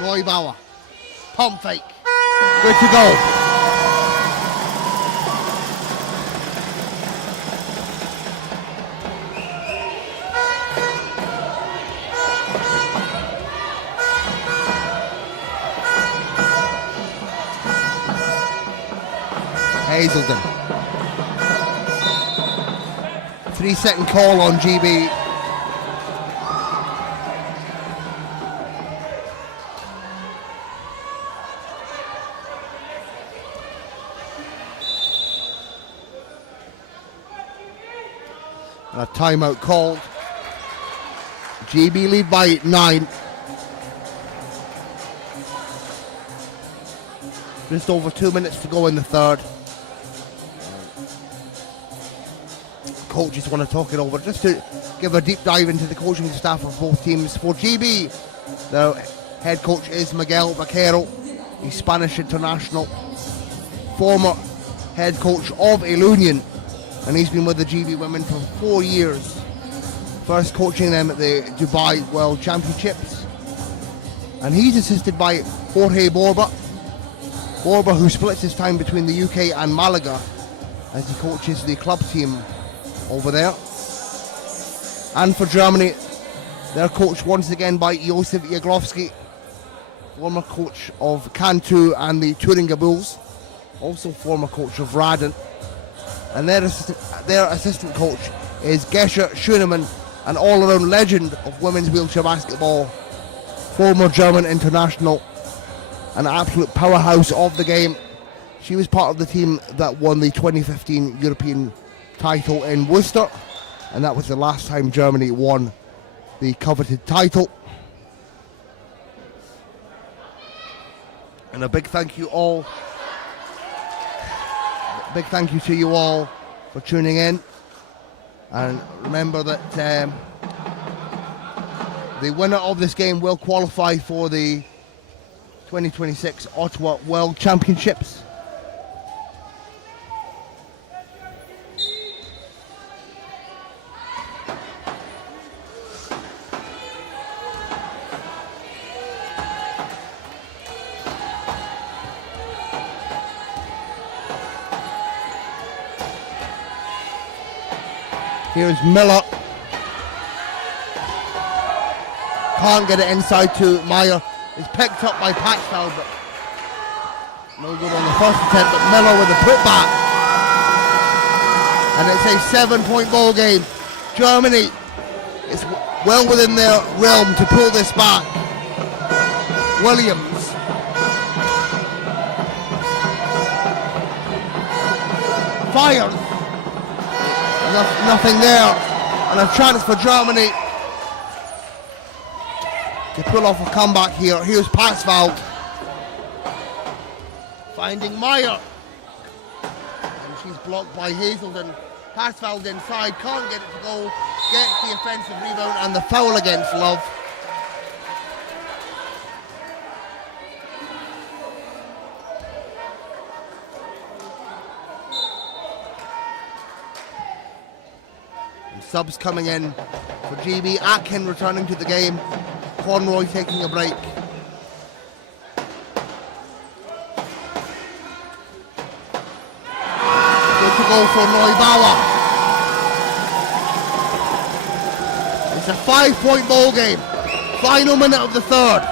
Neubauer, pump fake, good to go. Hazelden. 3-second call on GB. A timeout called. GB lead by 9. Just over 2 minutes to go in the third. coaches want to talk it over, just to give a deep dive into the coaching staff of both teams. For GB, the head coach is Miguel Vaquero. He's Spanish international, former head coach of El Union, and he's been with the GB women for 4 years. First coaching them at the Dubai World Championships. And he's assisted by Jorge Borba, who splits his time between the UK and Malaga as he coaches the club team over there. And for Germany, they're coached once again by Josef Jaglowski, former coach of Cantu and the Thuringia Bulls, also former coach of Raden. And their assistant coach is Gesche Schönemann, an all-around legend of women's wheelchair basketball, former German international, an absolute powerhouse of the game. She was part of the team that won the 2015 European title in Worcester, and that was the last time Germany won the coveted title. And a big thank you to you all for tuning in. And remember that the winner of this game will qualify for the 2026 Ottawa World Championships. Here's Miller. Can't get it inside to Meyer. It's picked up by Paxfeld, but no good on the first attempt. But Miller with a putback. And it's a 7-point ball game. Germany is well within their realm to pull this back. Williams. Fires. Nothing there, and a chance for Germany to pull off a comeback here. Here's Paxfeld finding Meyer, and she's blocked by Hazelden. Paxfeld inside, can't get it to go, gets the offensive rebound and the foul against Love. Subs coming in for GB. Atkin returning to the game. Conroy taking a break. Good to go for Neubauer. It's a 5-point ball game. Final minute of the third.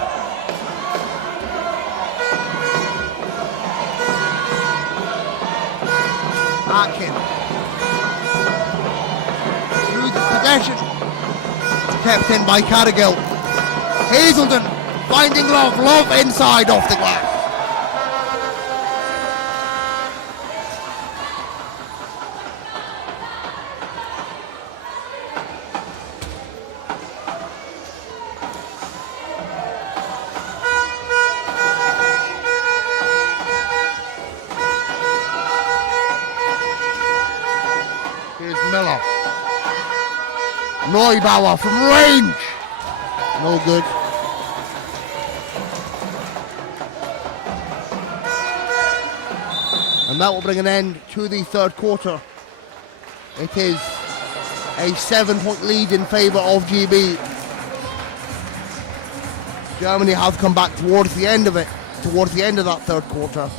Atkin. Kept in by Cargill. Hazelden finding Love. Love inside off the glass. Here's Miller. Neubauer from range. No good. And that will bring an end to the third quarter. It is a 7-point lead in favour of GB. Germany have come back towards the end of that third quarter.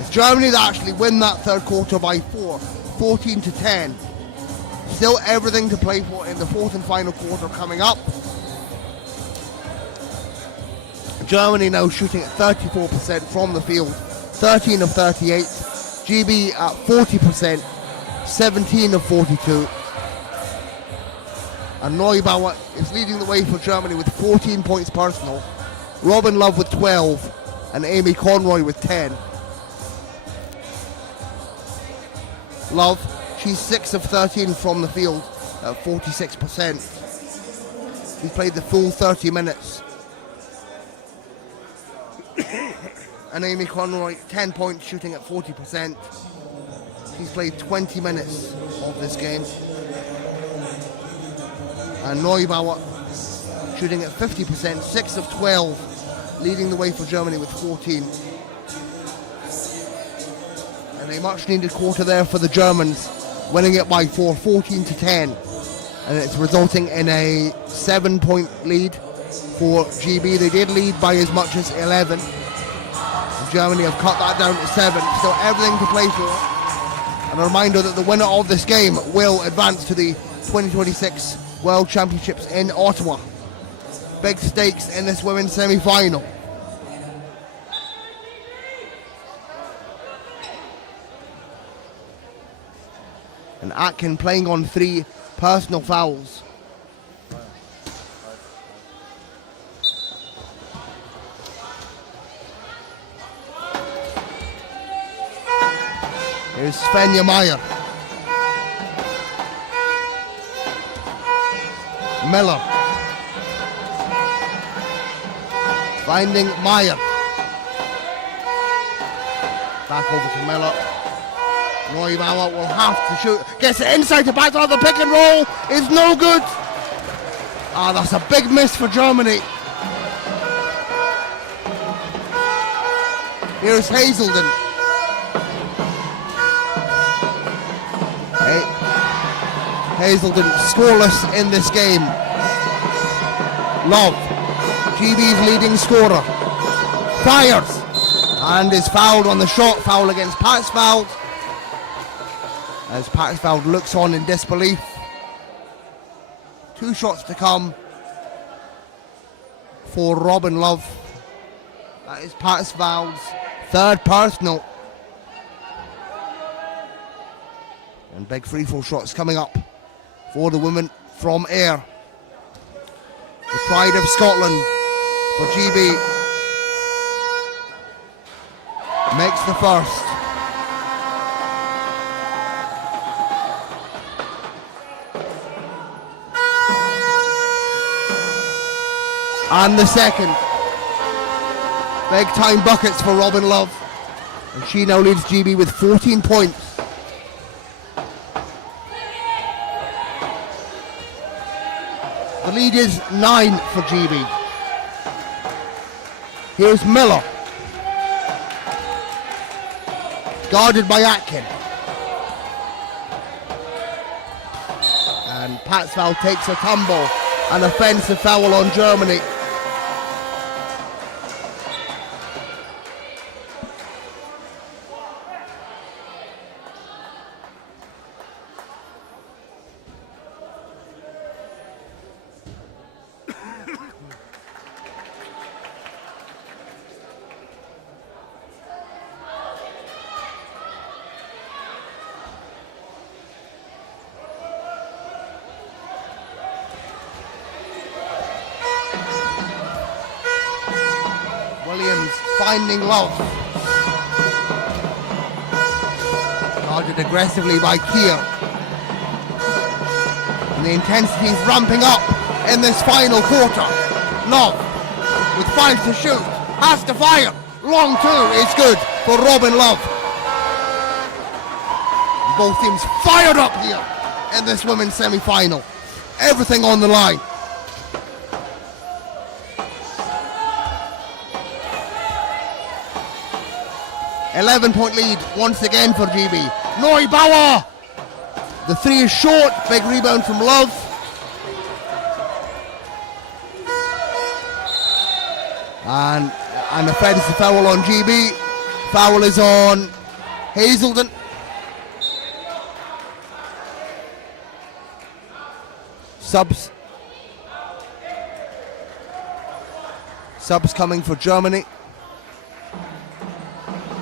It's Germany that actually win that third quarter by 14-10. Still everything to play for in the fourth and final quarter coming up. Germany now shooting at 34% from the field, 13 of 38. GB at 40%, 17 of 42. And Neubauer is leading the way for Germany with 14 points personal. Robin Love with 12 and Amy Conroy with 10. Love, she's 6 of 13 from the field at 46%. She's played the full 30 minutes. And Amy Conroy, 10 points, shooting at 40%. She's played 20 minutes of this game. And Neubauer shooting at 50%, 6 of 12, leading the way for Germany with 14. And a much needed quarter there for the Germans, winning it by 4, 14-10. And it's resulting in a 7-point lead for GB. They did lead by as much as 11. Germany have cut that down to 7. Still everything to play for. And a reminder that the winner of this game will advance to the 2026 World Championships in Ottawa. Big stakes in this women's semi-final. And Atkin playing on 3 personal fouls. Here's Svenja Meyer. Miller. Finding Meyer. Back over to Miller. Neubauer will have to shoot. Gets it inside the back of the pick and roll. Is no good. Ah, that's a big miss for Germany. Here's Hazelden. Hazelden scoreless in this game. Love, GB's leading scorer, fires and is fouled on the shot. Foul against Patsfeld, as Patsfeld looks on in disbelief. 2 shots to come for Robin Love. That is Patsfeld's 3rd personal. And big free throw shots coming up for the women from Ayr. The pride of Scotland for GB makes the first. And the second. Big time buckets for Robin Love. And she now leads GB with 14 points. The lead is 9 for GB. Here's Miller. Guarded by Atkin. And Patsfeld takes a tumble. An offensive foul on Germany. Finding Love. Guarded aggressively by Keir. And the intensity is ramping up in this final quarter. Love with 5 to shoot. Has to fire. Long 2 is good for Robin Love. Both teams fired up here in this women's semi-final. Everything on the line. 11-point lead once again for GB. Neubauer! The 3 is short. Big rebound from Love. And an offensive foul on GB. Foul is on Hazelden. Subs coming for Germany.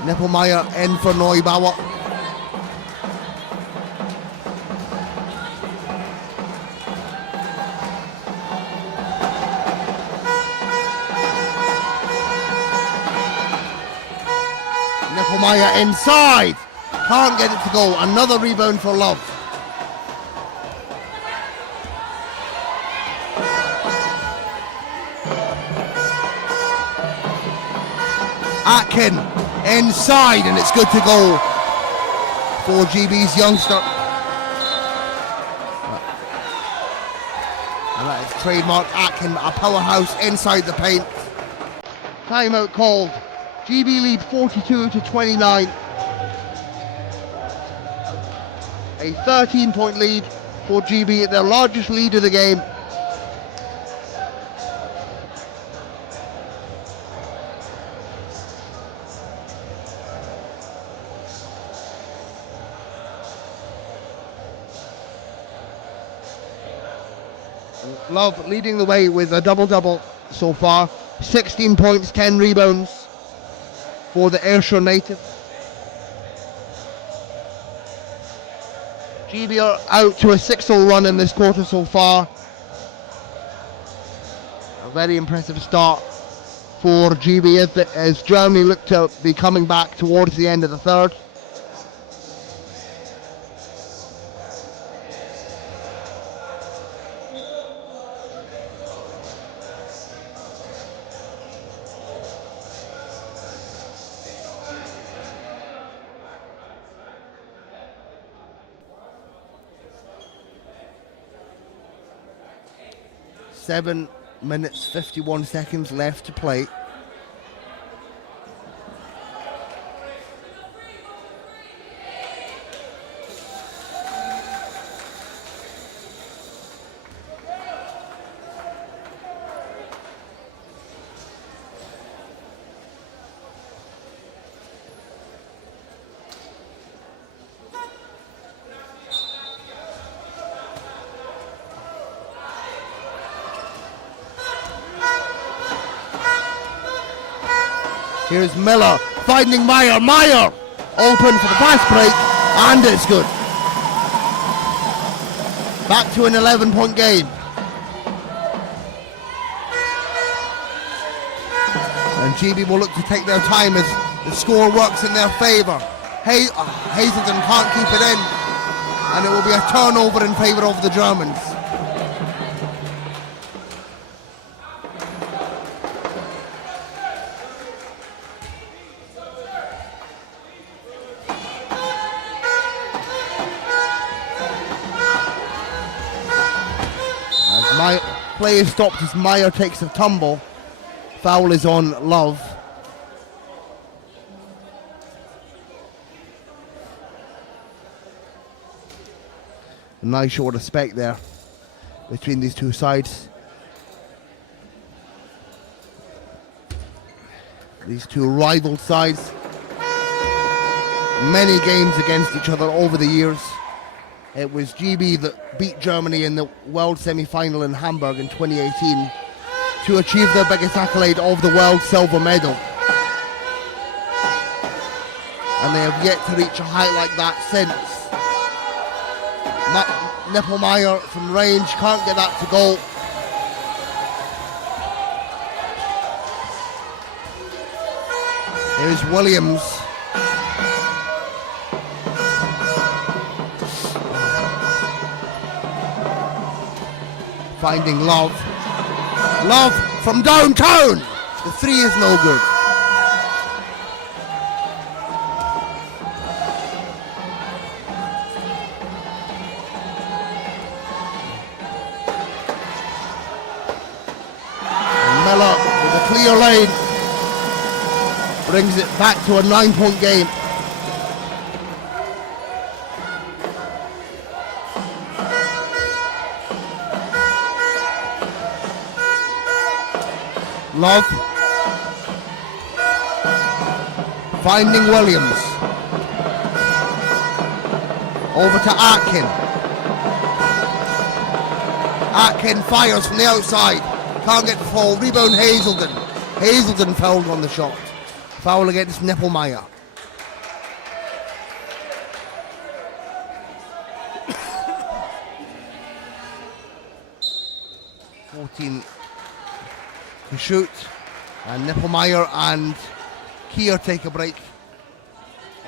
Nippelmeyer in for Neubauer. Nippelmeyer inside. Can't get it to go. Another rebound for Love. Atkin inside, and it's good to go for GB's youngster. trademark. Atkin, a powerhouse inside the paint. Timeout called. GB lead 42-29. A 13-point lead for GB, their largest lead of the game. Love leading the way with a double-double so far. 16 points, 10 rebounds for the Ayrshire native. GB are out to a 6-0 run in this quarter so far. A very impressive start for GB as Germany look to be coming back towards the end of the third. Seven minutes 51 seconds left to play. Here's Miller finding Meyer. Meyer open for the fast break, and it's good. Back to an 11-point game. And GB will look to take their time as the score works in their favour. Hazelton can't keep it in, and it will be a turnover in favour of the Germans. Play is stopped as Meyer takes a tumble. Foul is on Love. A nice show of respect there between these two sides. These two rival sides. Many games against each other over the years. It was GB that beat Germany in the World Semifinal in Hamburg in 2018 to achieve their biggest accolade of the World Silver Medal. And they have yet to reach a height like that since. Nippelmeyer from range can't get that to go. Here's Williams. Finding Love. Love from downtown. The three is no good. And Miller with a clear lane brings it back to a 9-point game. Love finding Williams. Over to Atkin. Atkin fires from the outside. Can't get the fall. Rebound Hazelton. Hazelton fouled on the shot. Foul against Nippelmeyer. To shoot, and Nippelmeyer and Kier take a break.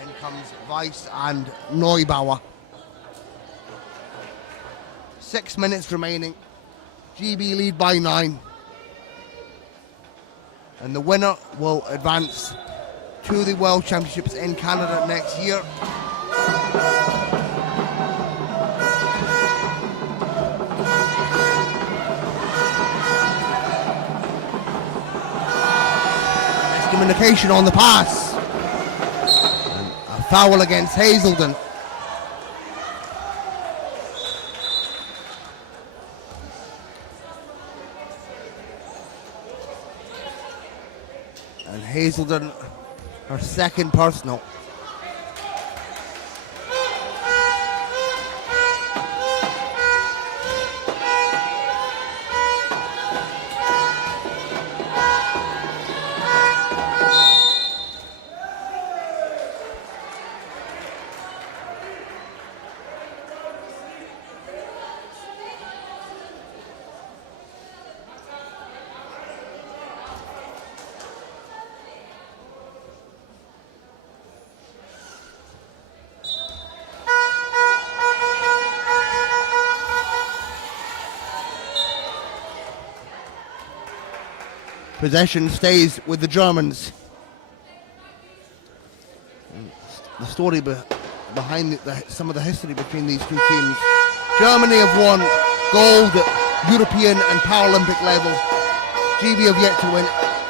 In comes Weiss and Neubauer. 6 minutes remaining. GB lead by 9. And the winner will advance to the World Championships in Canada next year. miscommunication on the pass. And a foul against Hazelden. And Hazelden, her second personal. Possession stays with the Germans. The story behind some of the history between these two teams. Germany have won gold at European and Paralympic level. GB have yet to win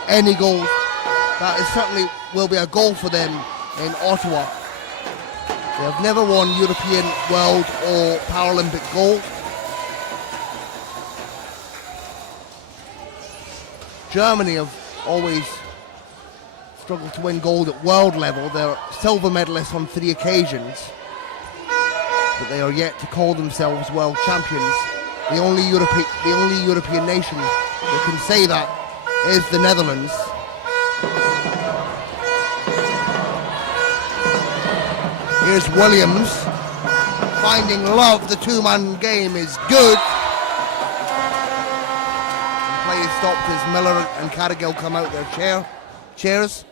any gold. That is certainly will be a goal for them in Ottawa. They have never won European, World or Paralympic gold. Germany have always struggled to win gold at world level. They're silver medalists on 3 occasions, but they are yet to call themselves world champions. The only European nation that can say that is the Netherlands. Here's Williams finding love. The two-man game is good. Play is stopped as Miller and Carrigill come out their chairs.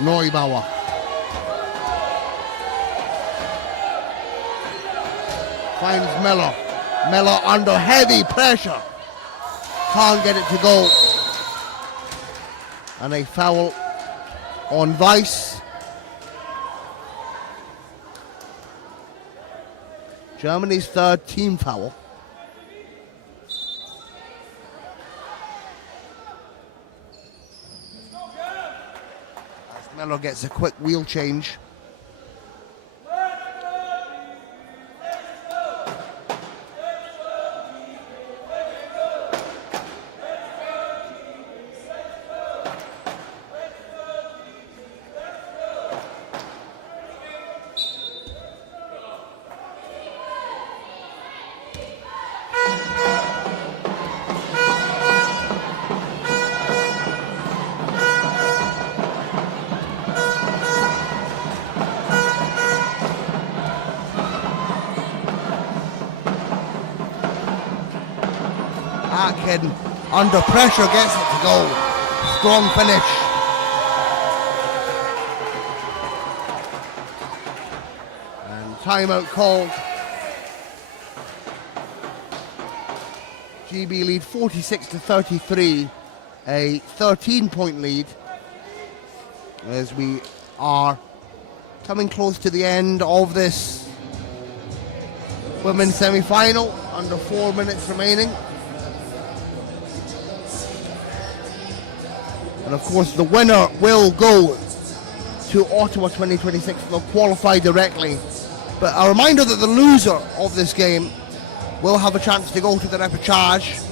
Neubauer. Finds Miller. Miller under heavy pressure. Can't get it to go. And a foul on Weiss. Germany's third team foul. Miller gets a quick wheel change. Atkin under pressure gets it to go. Strong finish. And timeout called. GB lead 46-33, a 13-point lead as we are coming close to the end of this women's semi-final. Under 4 minutes remaining. And of course the winner will go to Ottawa 2026. They'll qualify directly. But a reminder that the loser of this game will have a chance to go to the repechage.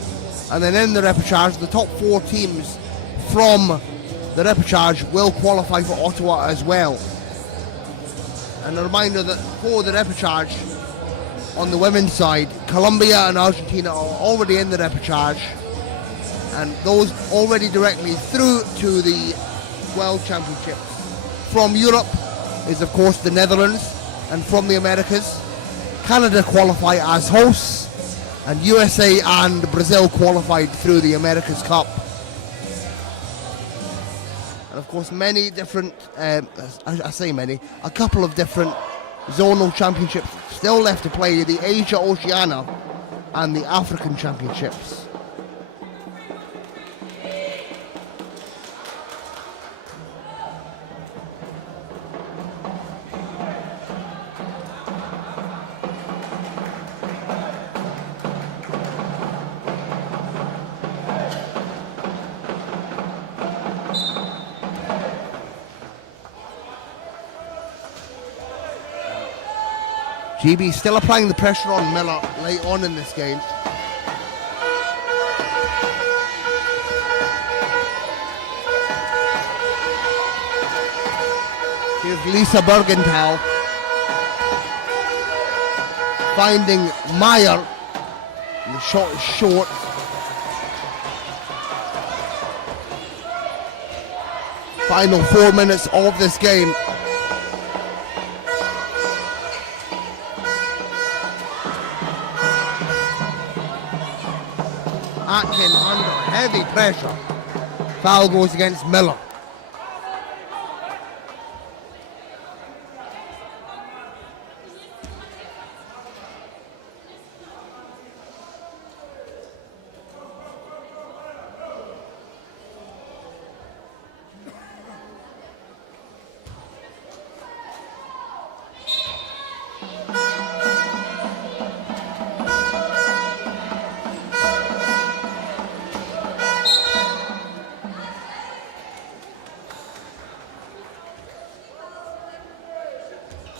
And then in the repechage, the top 4 teams from the repechage will qualify for Ottawa as well. And a reminder that for the repechage, on the women's side, Colombia and Argentina are already in the repechage. And those already directly through to the World Championship. From Europe is of course the Netherlands, and from the Americas, Canada qualify as hosts, And USA and Brazil qualified through the America's Cup. And of course many different, I say many, a couple of different zonal championships still left to play, the Asia Oceania and the African Championships. GB still applying the pressure on Miller late on in this game. Here's Lisa Bergenthal finding Meyer. The shot is short. Final 4 minutes of this game. Atkin under heavy pressure. Foul goes against Miller.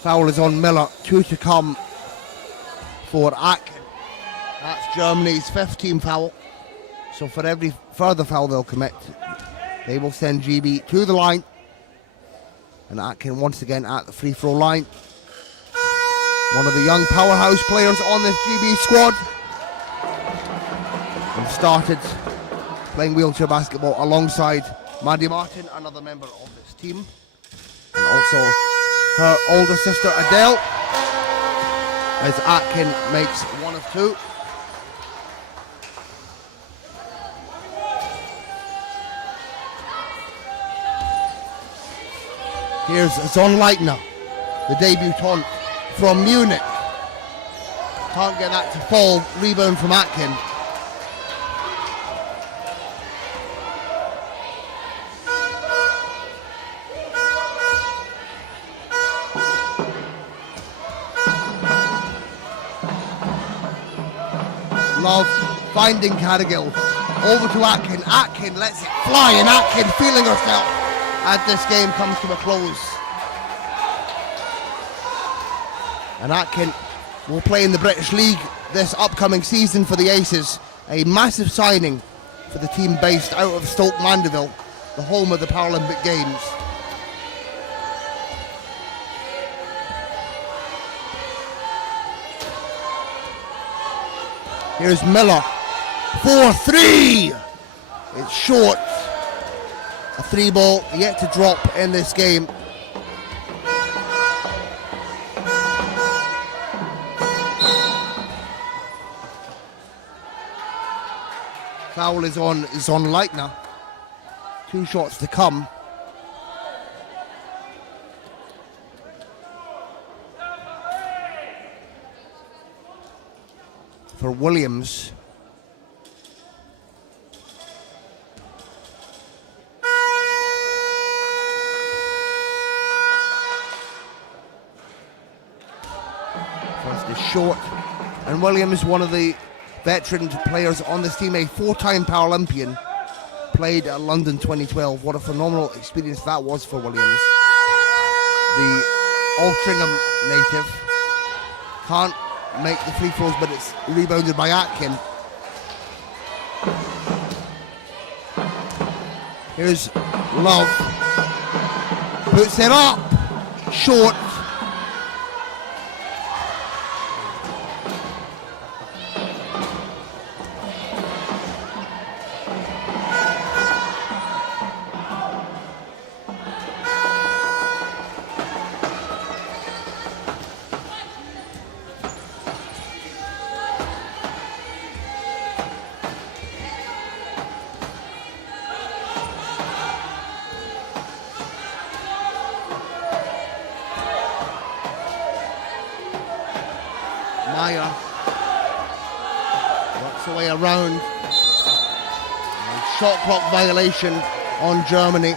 Foul is on Miller, 2 to come for Atkin. That's Germany's 5th team foul. So for every further foul they'll commit, they will send GB to the line. And Atkin once again at the free throw line. One of the young powerhouse players on this GB squad. And started playing wheelchair basketball alongside Maddie Martin, another member of this team. And also her older sister Adele, as Atkin makes 1 of 2. Here's Zonleitner, the debutante from Munich. Can't get that to fall. Rebound from Atkin. Love finding Cargill. Over to Atkin. Atkin lets it fly, and Atkin feeling herself as this game comes to a close. And Atkin will play in the British League this upcoming season for the Aces. A massive signing for the team based out of Stoke Mandeville, the home of the Paralympic Games. Here's Miller, 4-3. It's short. A 3 ball yet to drop in this game. Foul is on Leitner. 2 shots to come. For Williams. First is short, and Williams, one of the veteran players on this team, a 4-time Paralympian, played at London 2012. What a phenomenal experience that was for Williams. The Altrincham native can't make the free throws, but it's rebounded by Atkin. Here's Love, puts it up, short. Meyer. Works her way around. And shot clock violation on Germany.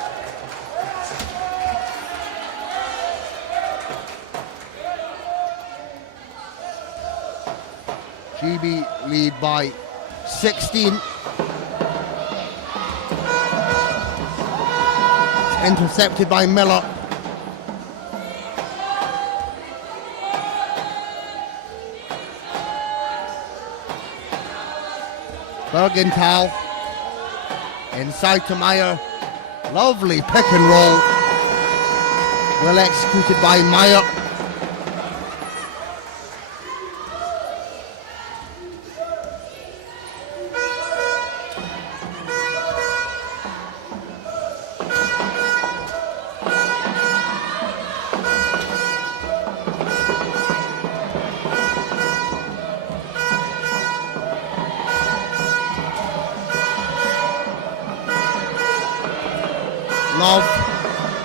GB lead by 16. It's intercepted by Miller. Bergenthal inside to Meyer. Lovely pick and roll. Well executed by Meyer. Love,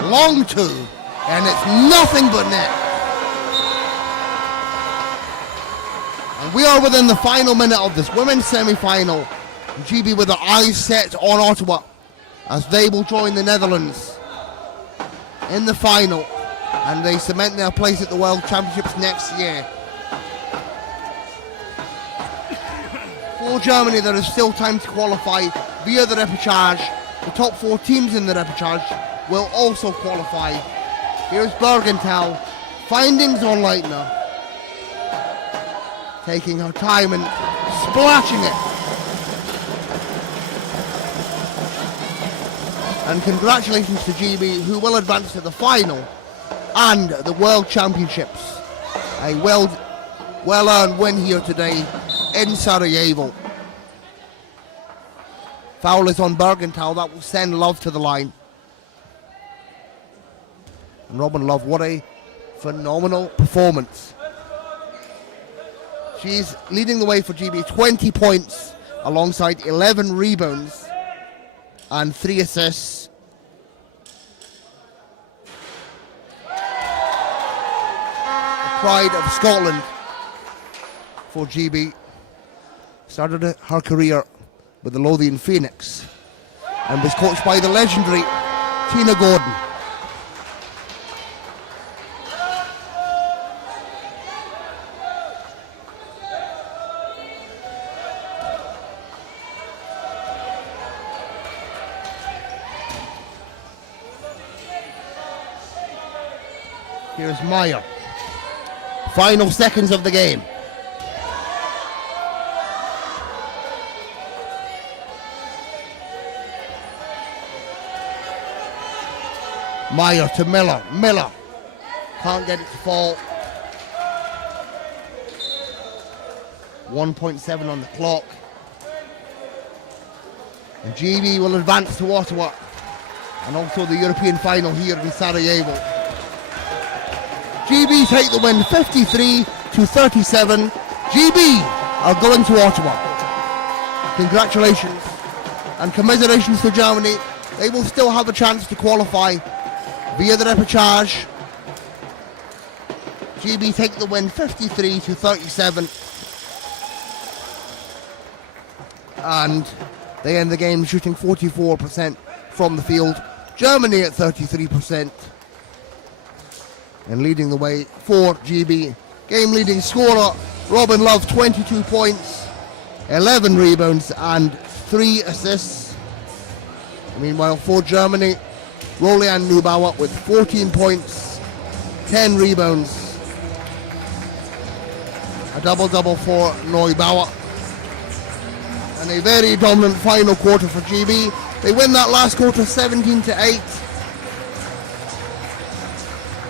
long two, and it's nothing but net. And we are within the final minute of this women's semi-final. GB with their eyes set on Ottawa as they will join the Netherlands in the final, and they cement their place at the World Championships next year. For Germany, there is still time to qualify via the repechage. The top 4 teams in the repechage will also qualify. Here's Bergenthal, findings on Leitner, taking her time and splashing it. And congratulations to GB, who will advance to the final and the World Championships. A well-earned win here today in Sarajevo. Foul is on Bergenthal. That will send Love to the line. And Robin Love, what a phenomenal performance. She's leading the way for GB, 20 points alongside 11 rebounds and 3 assists. The pride of Scotland for GB. Started her career with the Lothian Phoenix and was coached by the legendary Tina Gordon. Here's Meyer. Final seconds of the game. Meyer to Miller. Miller can't get it to fall. 1.7 on the clock. And GB will advance to Ottawa and also the European final here in Sarajevo. GB take the win 53-37. GB are going to Ottawa. Congratulations and commiserations to Germany. They will still have a chance to qualify via the repechage. GB take the win 53-37. And they end the game shooting 44% from the field. Germany at 33%. And leading the way for GB. Game leading scorer Robin Love, 22 points, 11 rebounds and 3 assists. Meanwhile for Germany, Rolianne Neubauer with 14 points, 10 rebounds. A double-double for Neubauer. And a very dominant final quarter for GB. They win that last quarter 17-8.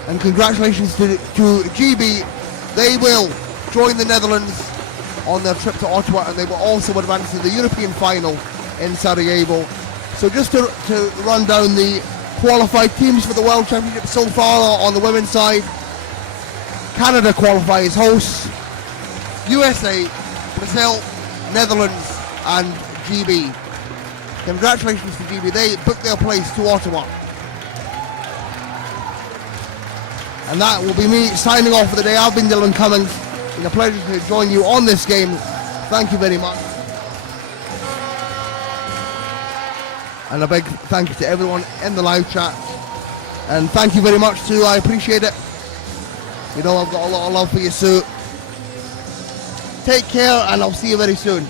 And congratulations to GB. They will join the Netherlands on their trip to Ottawa, and they will also advance to the European final in Sarajevo. So just to run down the qualified teams for the World Championship so far on the women's side. Canada qualify as hosts. USA, Brazil, Netherlands and GB. Congratulations to GB. They booked their place to Ottawa. And that will be me signing off for the day. I've been Dylan Cummings. It's a pleasure to join you on this game. Thank you very much. And a big thank you to everyone in the live chat. And thank you very much too, I appreciate it. You know I've got a lot of love for you, Sue. Take care and I'll see you very soon.